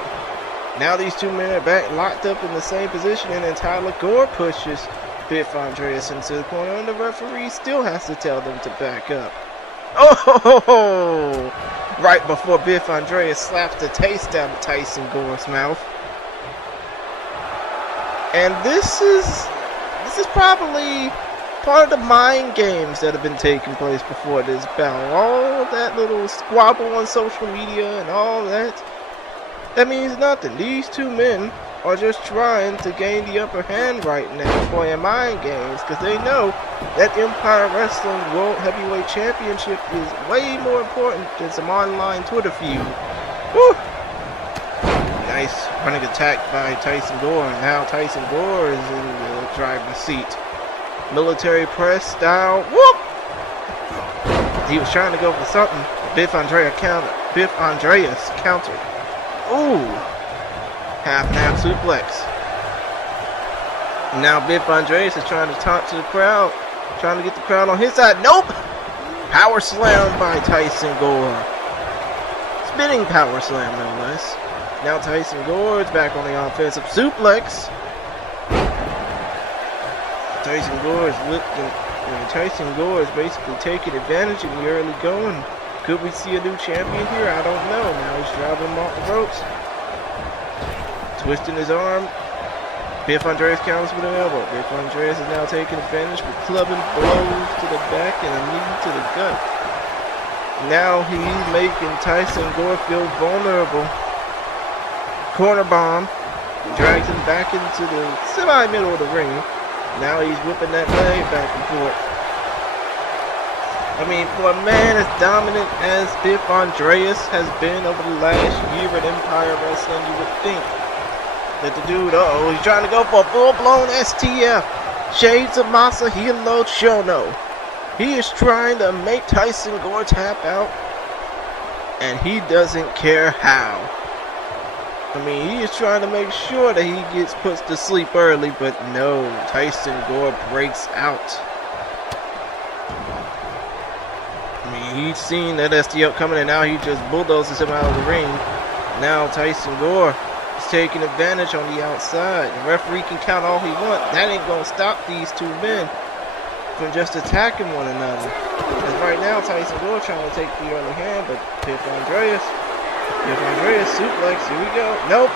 Now these two men are back locked up in the same position, and then Tyler Gore pushes Biff Andreas into the corner, and the referee still has to tell them to back up. Oh! Right before Biff Andreas slaps the taste down of Tyson Gore's mouth. And this is probably part of the mind games that have been taking place before this battle. All that little squabble on social media and all that. That means nothing. These two men are just trying to gain the upper hand right now, playing mind games, because they know that the Empire Wrestling World Heavyweight Championship is way more important than some online Twitter feud. Woo! Nice running attack by Tyson Gore, and now Tyson Gore is in the driver's seat. Military press style. Whoop! He was trying to go for something. Biff Andreas countered. Ooh! Half and half suplex. Now Biff Andreas is trying to taunt to the crowd. Trying to get the crowd on his side. Nope! Power slam by Tyson Gore. Spinning power slam, no less. Now Tyson Gore is back on the offensive suplex. Tyson Gore is basically taking advantage in the early going. Could we see a new champion here? I don't know. Now he's driving him off the ropes. Twisting his arm. Biff Andreas counters with an elbow. Biff Andreas is now taking advantage with clubbing blows to the back and a knee to the gut. Now he's making Tyson Gore feel vulnerable. Corner bomb. Drags him back into the semi-middle of the ring. Now he's whipping that leg back and forth. I mean, for a man as dominant as Biff Andreas has been over the last year at Empire Wrestling, you would think that the dude, he's trying to go for a full-blown STF. Shades of Masahiro Chono. He is trying to make Tyson Gore tap out, and he doesn't care how. I mean, he is trying to make sure that he gets put to sleep early, but no, Tyson Gore breaks out. I mean, he's seen that STF coming, and now he just bulldozes him out of the ring. Now Tyson Gore is taking advantage on the outside. The referee can count all he wants. That ain't gonna stop these two men from just attacking one another. As right now, Tyson Gore trying to take the early hand, but Biff Andreas suplex, here we go. Nope.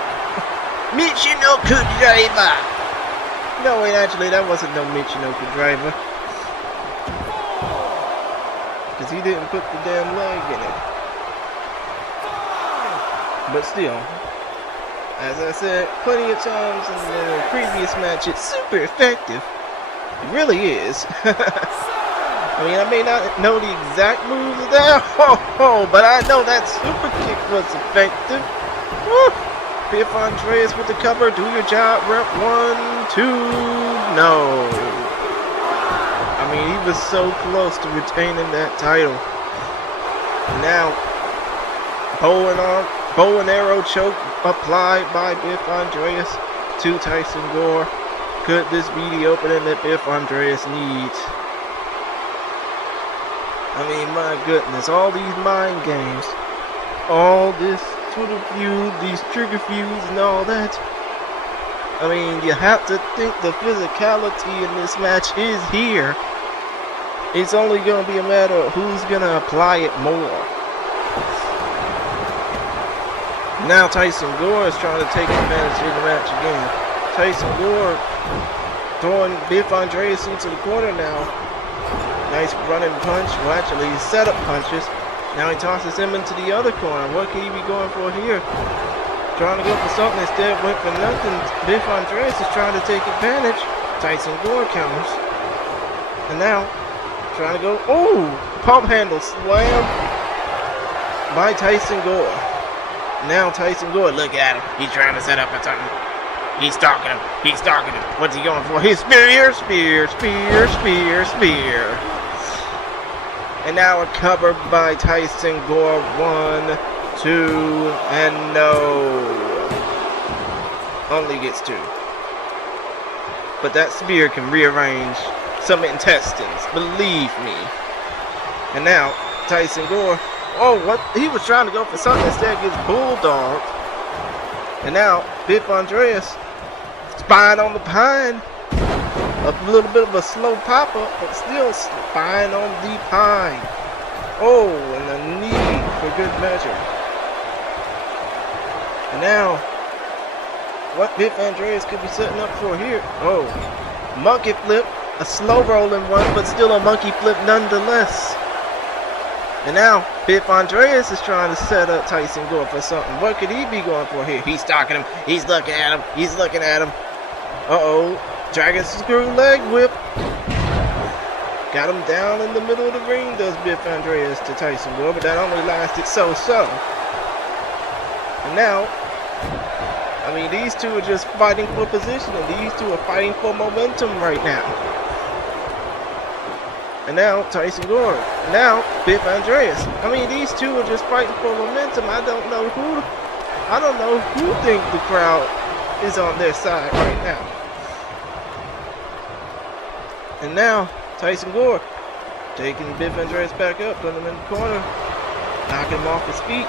Michinoku driver. No, wait, actually, that wasn't no Michinoku driver. Because he didn't put the damn leg in it. But still, as I said plenty of times in the previous match, it's super effective. It really is. I mean, I may not know the exact moves of that, but I know that super kick was effective. Woo! Biff Andreas with the cover. Do your job, rep. 1, 2. No. I mean, he was so close to retaining that title. Now, bow and arrow choke applied by Biff Andreas to Tyson Gore. Could this be the opening that Biff Andreas needs? I mean, my goodness, all these mind games, all this Twitter feud, these trigger feuds and all that. I mean, you have to think the physicality in this match is here. It's only going to be a matter of who's going to apply it more. Now Tyson Gore is trying to take advantage of the match again. Tyson Gore throwing Biff Andreas into the corner now. Nice running punch. Well, actually, setup punches. Now he tosses him into the other corner. What could he be going for here? Trying to go for something, instead went for nothing. Biff Andreas is trying to take advantage. Tyson Gore counters. And now, trying to go, oh! Pump handle slam by Tyson Gore. Now Tyson Gore, look at him. He's trying to set up a something. He's stalking him. He's stalking him. What's he going for? His spear, spear, spear, spear, spear. And now a cover by Tyson Gore. 1, 2, and no. Only gets 2. But that spear can rearrange some intestines, believe me. And now, Tyson Gore, oh, what? He was trying to go for something, instead gets bulldogged. And now, Biff Andreas, spine on the pine. A little bit of a slow pop-up, but still spine on the pine. Oh, and a knee for good measure. And now, what Biff Andreas could be setting up for here? Oh, monkey flip, a slow rolling one, but still a monkey flip nonetheless. And now, Biff Andreas is trying to set up Tyson Gore for something. What could he be going for here? He's stalking him. He's looking at him. He's looking at him. Uh-oh. Dragon screw leg whip. Got him down in the middle of the ring, does Biff Andreas to Tyson Gore, but that only lasted so-so. And now, I mean, these two are just fighting for position, and these two are fighting for momentum right now. And now, Tyson Gore. Now, Biff Andreas. I mean, these two are just fighting for momentum. I don't know who think the crowd is on their side right now. And now, Tyson Gore taking Biff Andreas back up, putting him in the corner, knocking him off his feet.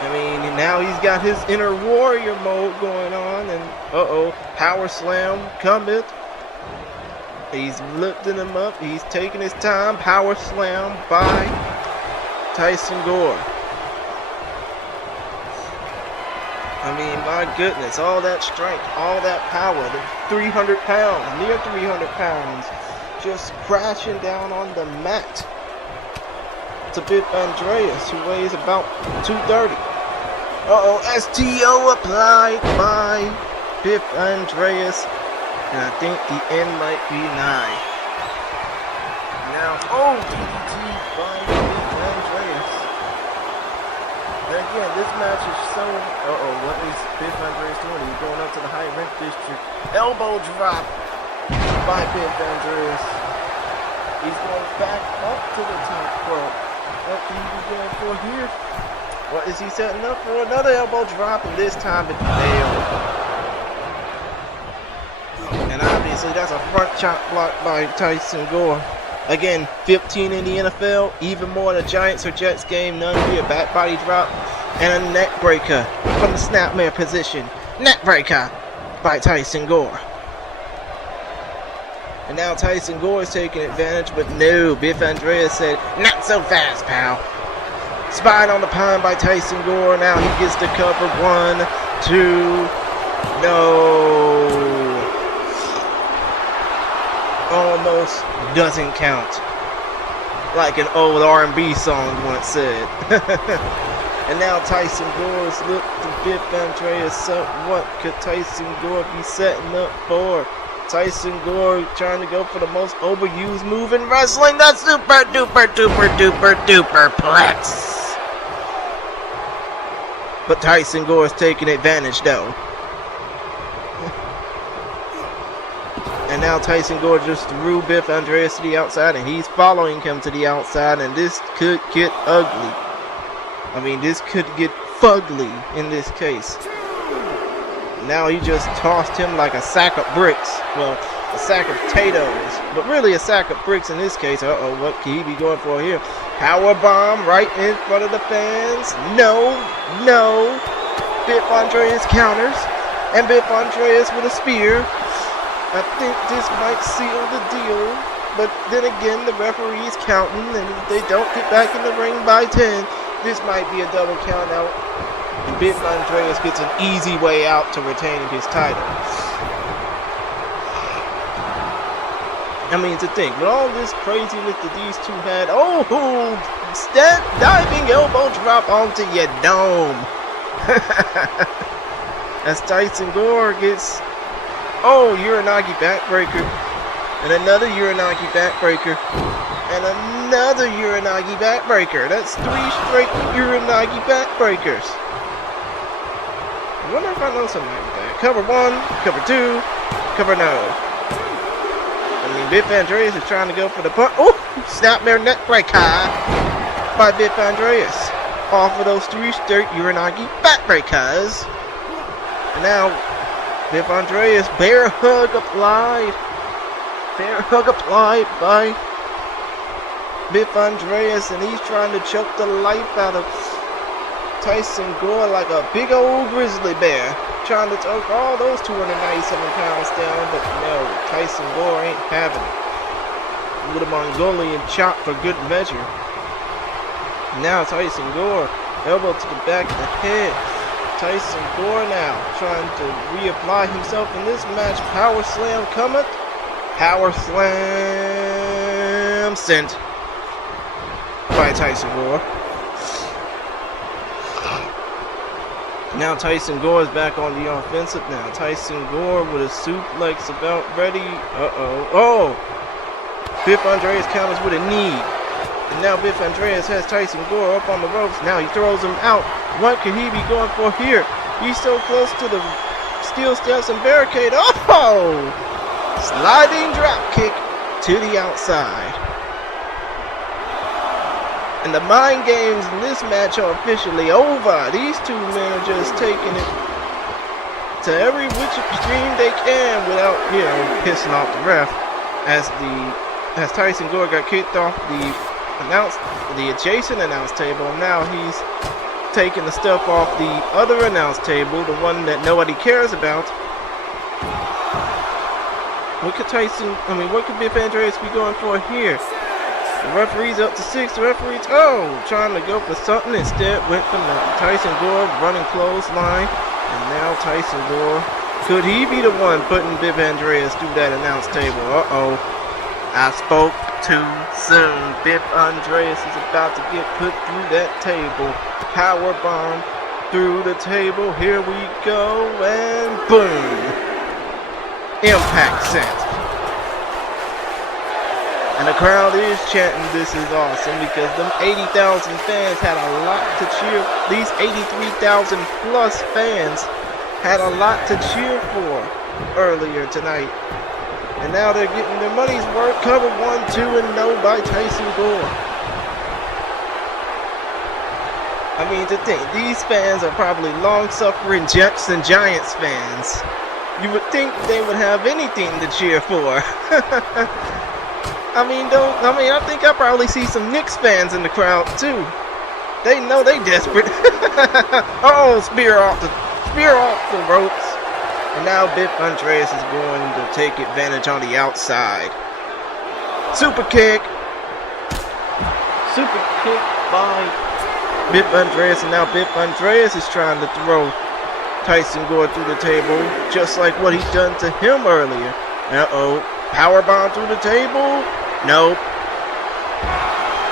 I mean, now he's got his inner warrior mode going on, and uh-oh, power slam cometh. He's lifting him up, he's taking his time, power slam by Tyson Gore. I mean, my goodness, all that strength, all that power, the 300 pounds, near 300 pounds, just crashing down on the mat to Biff Andreas, who weighs about 230. Uh-oh, STO applied by Biff Andreas, and I think the end might be nigh. Now, oh, DDT by Biff Andreas. And again, this match is so... Uh-oh, what is Biff Andreas doing? He's going up to the high rent district. Elbow drop by Biff Andreas. He's going back up to the top rope. What can he be going for here? What is he setting up for? Another elbow drop, and this time it failed. And obviously, that's a front chop block by Tyson Gore. Again, 15 in the NFL, even more in the Giants or Jets game, none here. Back body drop and a neck breaker from the snapmare position. Neck breaker by Tyson Gore. And now Tyson Gore is taking advantage, but no, Biff Andreas said, not so fast, pal. Spine on the pine by Tyson Gore. Now he gets the cover. 1, 2, no. Almost doesn't count, like an old R&B song once said. And now Tyson Gore is looking Biff Andreas up. What could Tyson Gore be setting up for? Tyson Gore trying to go for the most overused move in wrestling, the super duper duper duper duper plex. But Tyson Gore is taking advantage though. And now Tyson Gore just threw Biff Andreas to the outside, and he's following him to the outside, and this could get ugly. I mean, this could get fugly in this case. Now he just tossed him like a sack of bricks. Well, a sack of potatoes, but really a sack of bricks in this case. Uh-oh, what can he be going for here? Power bomb right in front of the fans. No, no. Biff Andreas counters, and Biff Andreas with a spear. I think this might seal the deal, but then again, the referee is counting, and if they don't get back in the ring by 10, this might be a double count out, and Biff Andreas gets an easy way out to retaining his title. I mean, to think, with all this craziness that these two had, diving elbow drop onto your dome. As Tyson Gore gets, Uranage backbreaker, and another Uranage backbreaker, and another Uranage backbreaker. That's 3 straight Uranage backbreakers. I wonder if I know something like that. Cover 1, cover 2, cover no. I mean, Biff Andreas is trying to go for the punt. Oh, snapmare neck breaker by Biff Andreas. Off of those 3 straight Uranage backbreakers. And now, Biff Andreas, bear hug applied. Bear hug applied by Biff Andreas, and he's trying to choke the life out of Tyson Gore like a big old grizzly bear. Trying to choke all those 297 pounds down, but no, Tyson Gore ain't having it. With a Mongolian chop for good measure. Now Tyson Gore, elbow to the back of the head. Tyson Gore now trying to reapply himself in this match. Power slam cometh. Power slam sent by Tyson Gore. Now Tyson Gore is back on the offensive now. Tyson Gore with a suplex about ready. Biff Andreas counters with a knee. And now Biff Andreas has Tyson Gore up on the ropes. Now he throws him out. What could he be going for here? He's so close to the steel steps and barricade. Sliding drop kick to the outside. And the mind games in this match are officially over. These two men are just taking it to every which extreme they can without, pissing off the ref. As Tyson Gore got kicked off the adjacent announce table, and now he's taking the stuff off the other announce table, the one that nobody cares about. What could Biff Andreas be going for here? The referee's up to 6. The referee's trying to go for something. Instead went for nothing. Tyson Gore running clothesline. And now Tyson Gore. Could he be the one putting Biff Andreas through that announce table? I spoke too soon. Biff Andreas is about to get put through that table. Power bomb through the table. Here we go. And boom. Impact sent. And the crowd is chanting, "This is awesome," because them 80,000 fans had a lot to cheer. These 83,000 plus fans had a lot to cheer for earlier tonight. And now they're getting their money's worth. Cover 1, 2, and no by Tyson Gore. I mean, to think, these fans are probably long-suffering Jets and Giants fans. You would think they would have anything to cheer for. I think I probably see some Knicks fans in the crowd too. They know they desperate. Spear off the ropes. And now Biff Andreas is going to take advantage on the outside. Super kick by Biff Andreas, and now Biff Andreas is trying to throw Tyson Gore through the table, just like what he's done to him earlier. Powerbomb through the table. Nope.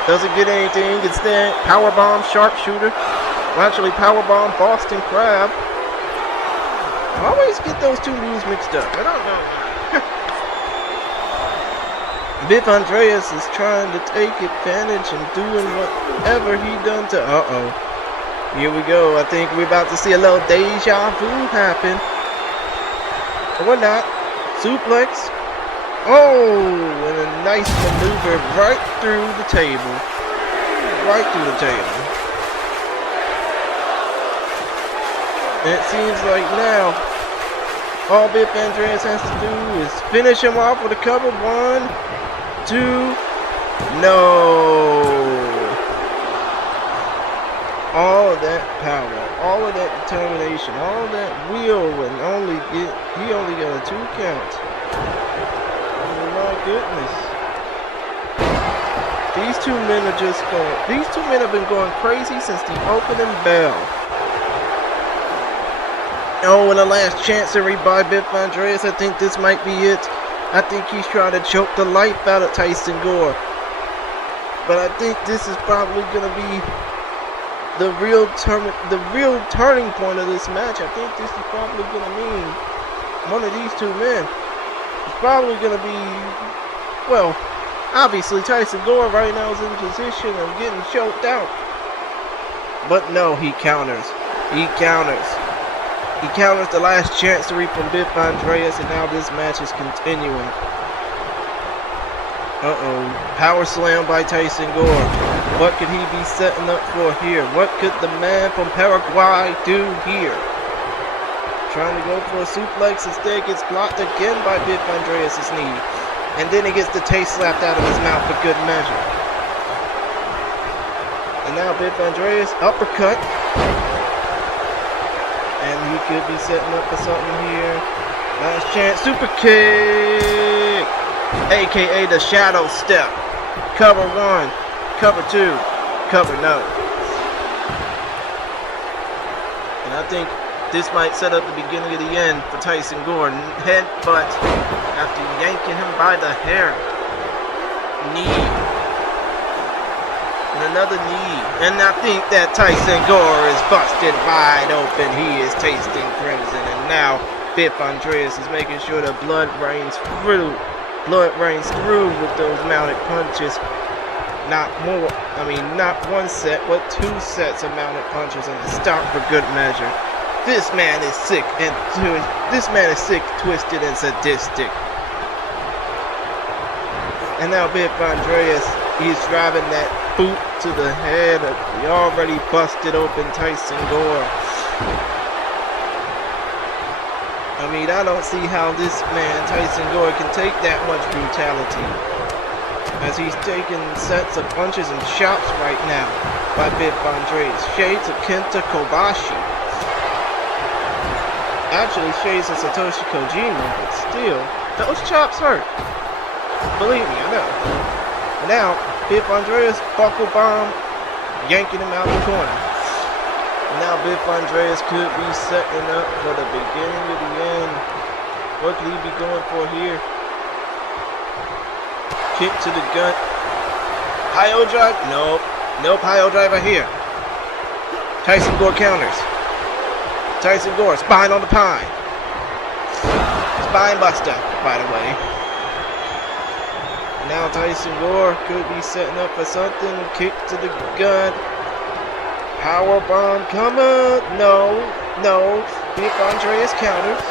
Doesn't get anything. Instead, powerbomb sharpshooter. Well, actually, powerbomb Boston Crab. I always get those two moves mixed up. I don't know. Biff Andreas is trying to take advantage and doing whatever he done to. Here we go. I think we're about to see a little deja vu happen. Or not. Suplex. And a nice maneuver right through the table. And it seems like now, all Biff Andreas has to do is finish him off with a cover. 1, 2, no. All of that power, all of that determination, all of that will, and he only got a 2 count. My goodness. These two men have been going crazy since the opening bell. And the last chancery by Biff Andreas. I think this might be it. I think he's trying to choke the life out of Tyson Gore. But I think this is probably going to be the real turning point of this match. I think this is probably going to mean one of these two men is probably going to be, well, obviously Tyson Gore right now is in position of getting choked out. But no, he counters. He counters. He counters the last chance to reap from Biff Andreas, and now this match is continuing. Uh-oh. Power slam by Tyson Gore. What could he be setting up for here? What could the man from Paraguay do here? Trying to go for a suplex, instead gets blocked again by Biff Andreas' knee. And then he gets the taste slapped out of his mouth for good measure. And now Biff Andreas, uppercut. And he could be setting up for something here. Last chance, super kick! AKA the shadow step. Cover one, cover two, cover no. And I think this might set up the beginning of the end for Tyson Gore. Headbutt after yanking him by the hair. Knee. And another knee. And I think that Tyson Gore is busted wide open. He is tasting crimson. And now Biff Andreas is making sure the blood rains through. Blood rains through with those mounted punches. Not one set, but 2 sets of mounted punches and a stop for good measure. This man is sick, twisted, and sadistic. And now Biff Andreas, he's driving that boot to the head of the already busted open Tyson Gore. I mean, I don't see how this man, Tyson Gore, can take that much brutality. As he's taking sets of punches and chops right now by Biff Andreas. Shades of Kenta Kobashi. Actually, shades of Satoshi Kojima, but still, those chops hurt. Believe me, I know. And now, Biff Andreas, buckle bomb, yanking him out of the corner. Now Biff Andreas could be setting up for the beginning of the end. What could he be going for here? Kick to the gut. High-O drive? Nope. Nope, High-O driver here. Tyson Gore counters. Tyson Gore, spine on the pine. Spine buster, by the way. Now Tyson Gore could be setting up for something. Kick to the gut. Power bomb coming. No. Biff Andreas counters.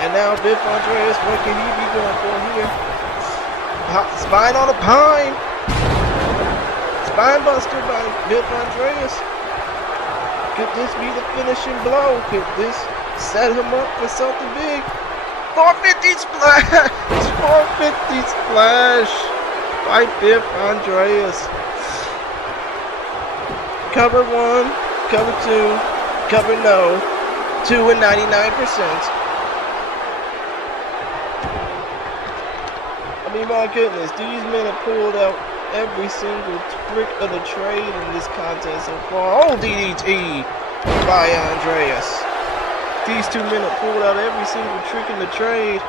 And now Biff Andreas, what can he be going for here? Spine on the pine. Spine buster by Biff Andreas. Could this be the finishing blow? Could this set him up for something big? 450 splash! 450 splash by Biff Andreas. Cover 1, cover 2, cover no, 2 and 99%. I mean, my goodness, these men have pulled out every single trick of the trade in this contest so far. Oh, DDT by Andreas. These two men have pulled out every single trick in the trade.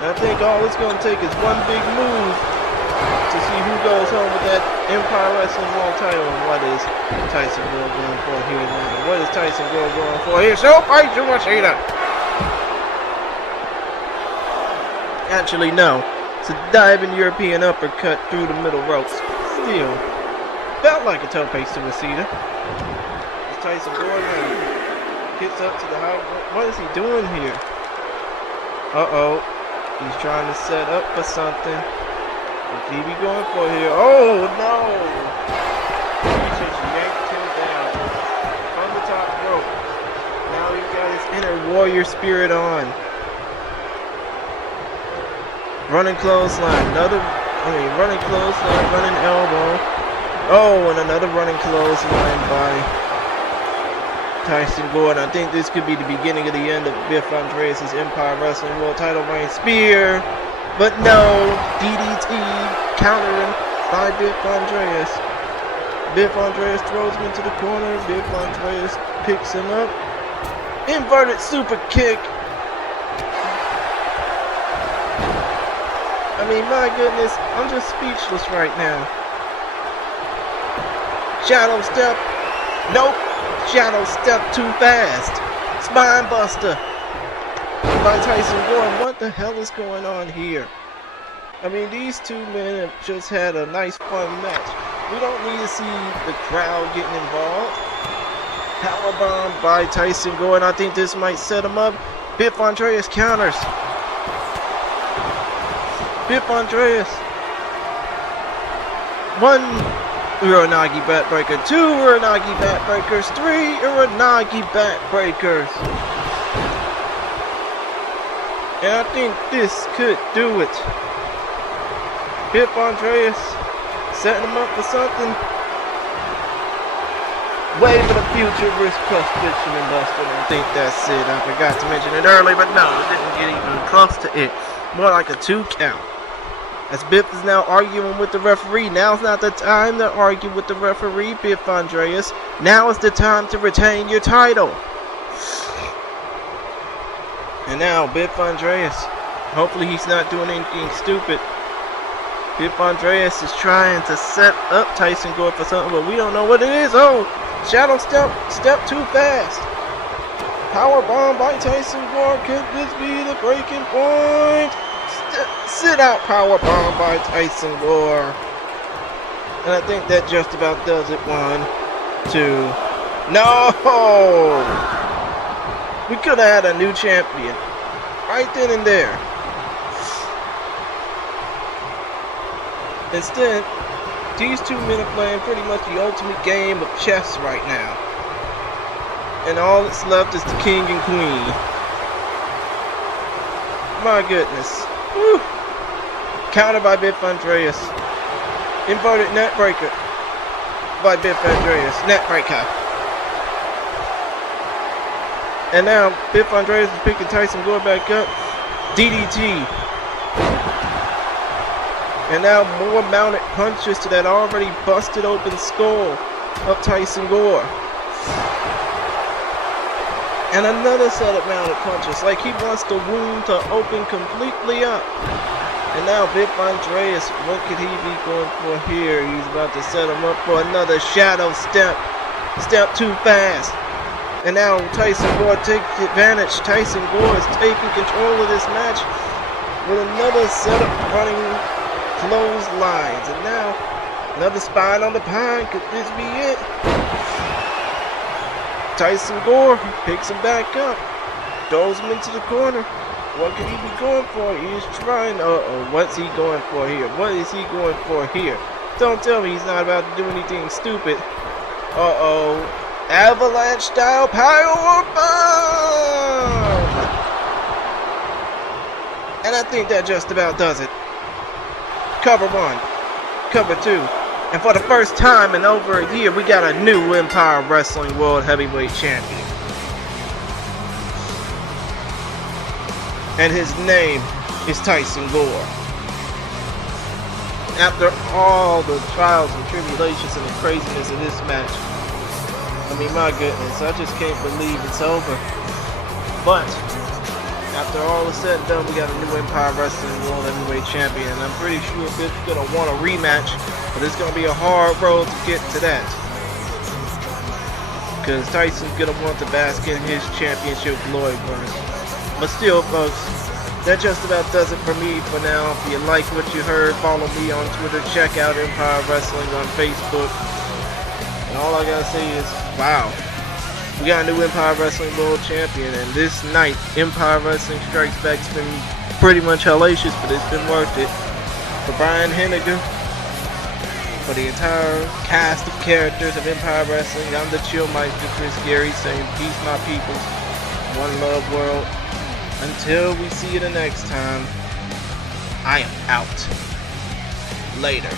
And I think all it's going to take is one big move to see who goes home with that Empire Wrestling World title. And what is Tyson Gore going for here now? What is Tyson Gore going for here? So fight you Machida. Actually, no. It's a diving European uppercut through the middle ropes. Still, felt like a tope suicida. It's Tyson Gore now. Gets up to the high. What is he doing here? Uh-oh. He's trying to set up for something. What could he be going for here? Oh, no! He just yanked him down from the top rope. Now he's got his inner warrior spirit on. Running clothesline. Running clothesline, running elbow. Oh, and another running clothesline by Tyson Gore. And I think this could be the beginning of the end of Biff Andreas' Empire Wrestling World title reign. Spear. But no, DDT countering by Biff Andreas. Biff Andreas throws him into the corner. Biff Andreas picks him up. Inverted super kick I mean, my goodness, I'm just speechless right now. Shadow step. Nope. Shadow step too fast. Spine buster by Tyson Gore. What the hell is going on here? I mean, these two men have just had a nice, fun match. We don't need to see the crowd getting involved. Powerbomb by Tyson Gore, and I think this might set him up. Biff Andreas counters. Biff Andreas. 1 Uranagi backbreaker, 2 Uranagi backbreakers, 3 Uranagi backbreakers. And I think this could do it. Biff Andreas setting him up for something. Wave of the future, wrist crush, Benjamin Buster. I think that's it. I forgot to mention it earlier, but no, it didn't get even close to it. More like a 2 count. As Biff is now arguing with the referee. Now's not the time to argue with the referee, Biff Andreas. Now is the time to retain your title. And now, Biff Andreas. Hopefully he's not doing anything stupid. Biff Andreas is trying to set up Tyson Gore for something, but we don't know what it is. Oh, shadow step too fast. Power bomb by Tyson Gore. Could this be the breaking point? Sit out power bomb by Tyson Gore. And I think that just about does it. 1, 2. No! We could have had a new champion right then and there. Instead, these two men are playing pretty much the ultimate game of chess right now. And all that's left is the king and queen. My goodness. Woo. Counter by Biff Andreas. Inverted net breaker by Biff Andreas. Net breaker. And now Biff Andreas is picking Tyson Gore back up. DDT. And now more mounted punches to that already busted open skull of Tyson Gore. And another set of mounted punches, like he wants the wound to open completely up. And now Biff Andreas, what could he be going for here? He's about to set him up for another shadow step. Step too fast. And now Tyson Gore takes advantage. Tyson Gore is taking control of this match with another set of running clotheslines. And now another spine on the pine. Could this be it? Tyson Gore picks him back up, throws him into the corner. What could he be going for? He's trying. What's he going for here? What is he going for here? Don't tell me he's not about to do anything stupid. Avalanche style power bomb! And I think that just about does it. Cover 1, cover 2. And for the first time in over a year, we got a new Empire Wrestling World Heavyweight Champion. And his name is Tyson Gore. After all the trials and tribulations and the craziness of this match, I mean, my goodness, I just can't believe it's over. But after all is said and done, we got a new Empire Wrestling World Heavyweight Champion. And I'm pretty sure Biff's going to want a rematch, but it's going to be a hard road to get to that. Because Tyson's going to want to bask in his championship glory first. But still, folks, that just about does it for me for now. If you like what you heard, follow me on Twitter. Check out Empire Wrestling on Facebook. And all I got to say is, wow. We got a new Empire Wrestling World Champion, and this night, Empire Wrestling Strikes Back's been pretty much hellacious, but it's been worth it. For Brian Henniger, for the entire cast of characters of Empire Wrestling, I'm the Chill Meister, Chris Gary, saying peace, my people. One love, world. Until we see you the next time, I am out. Later.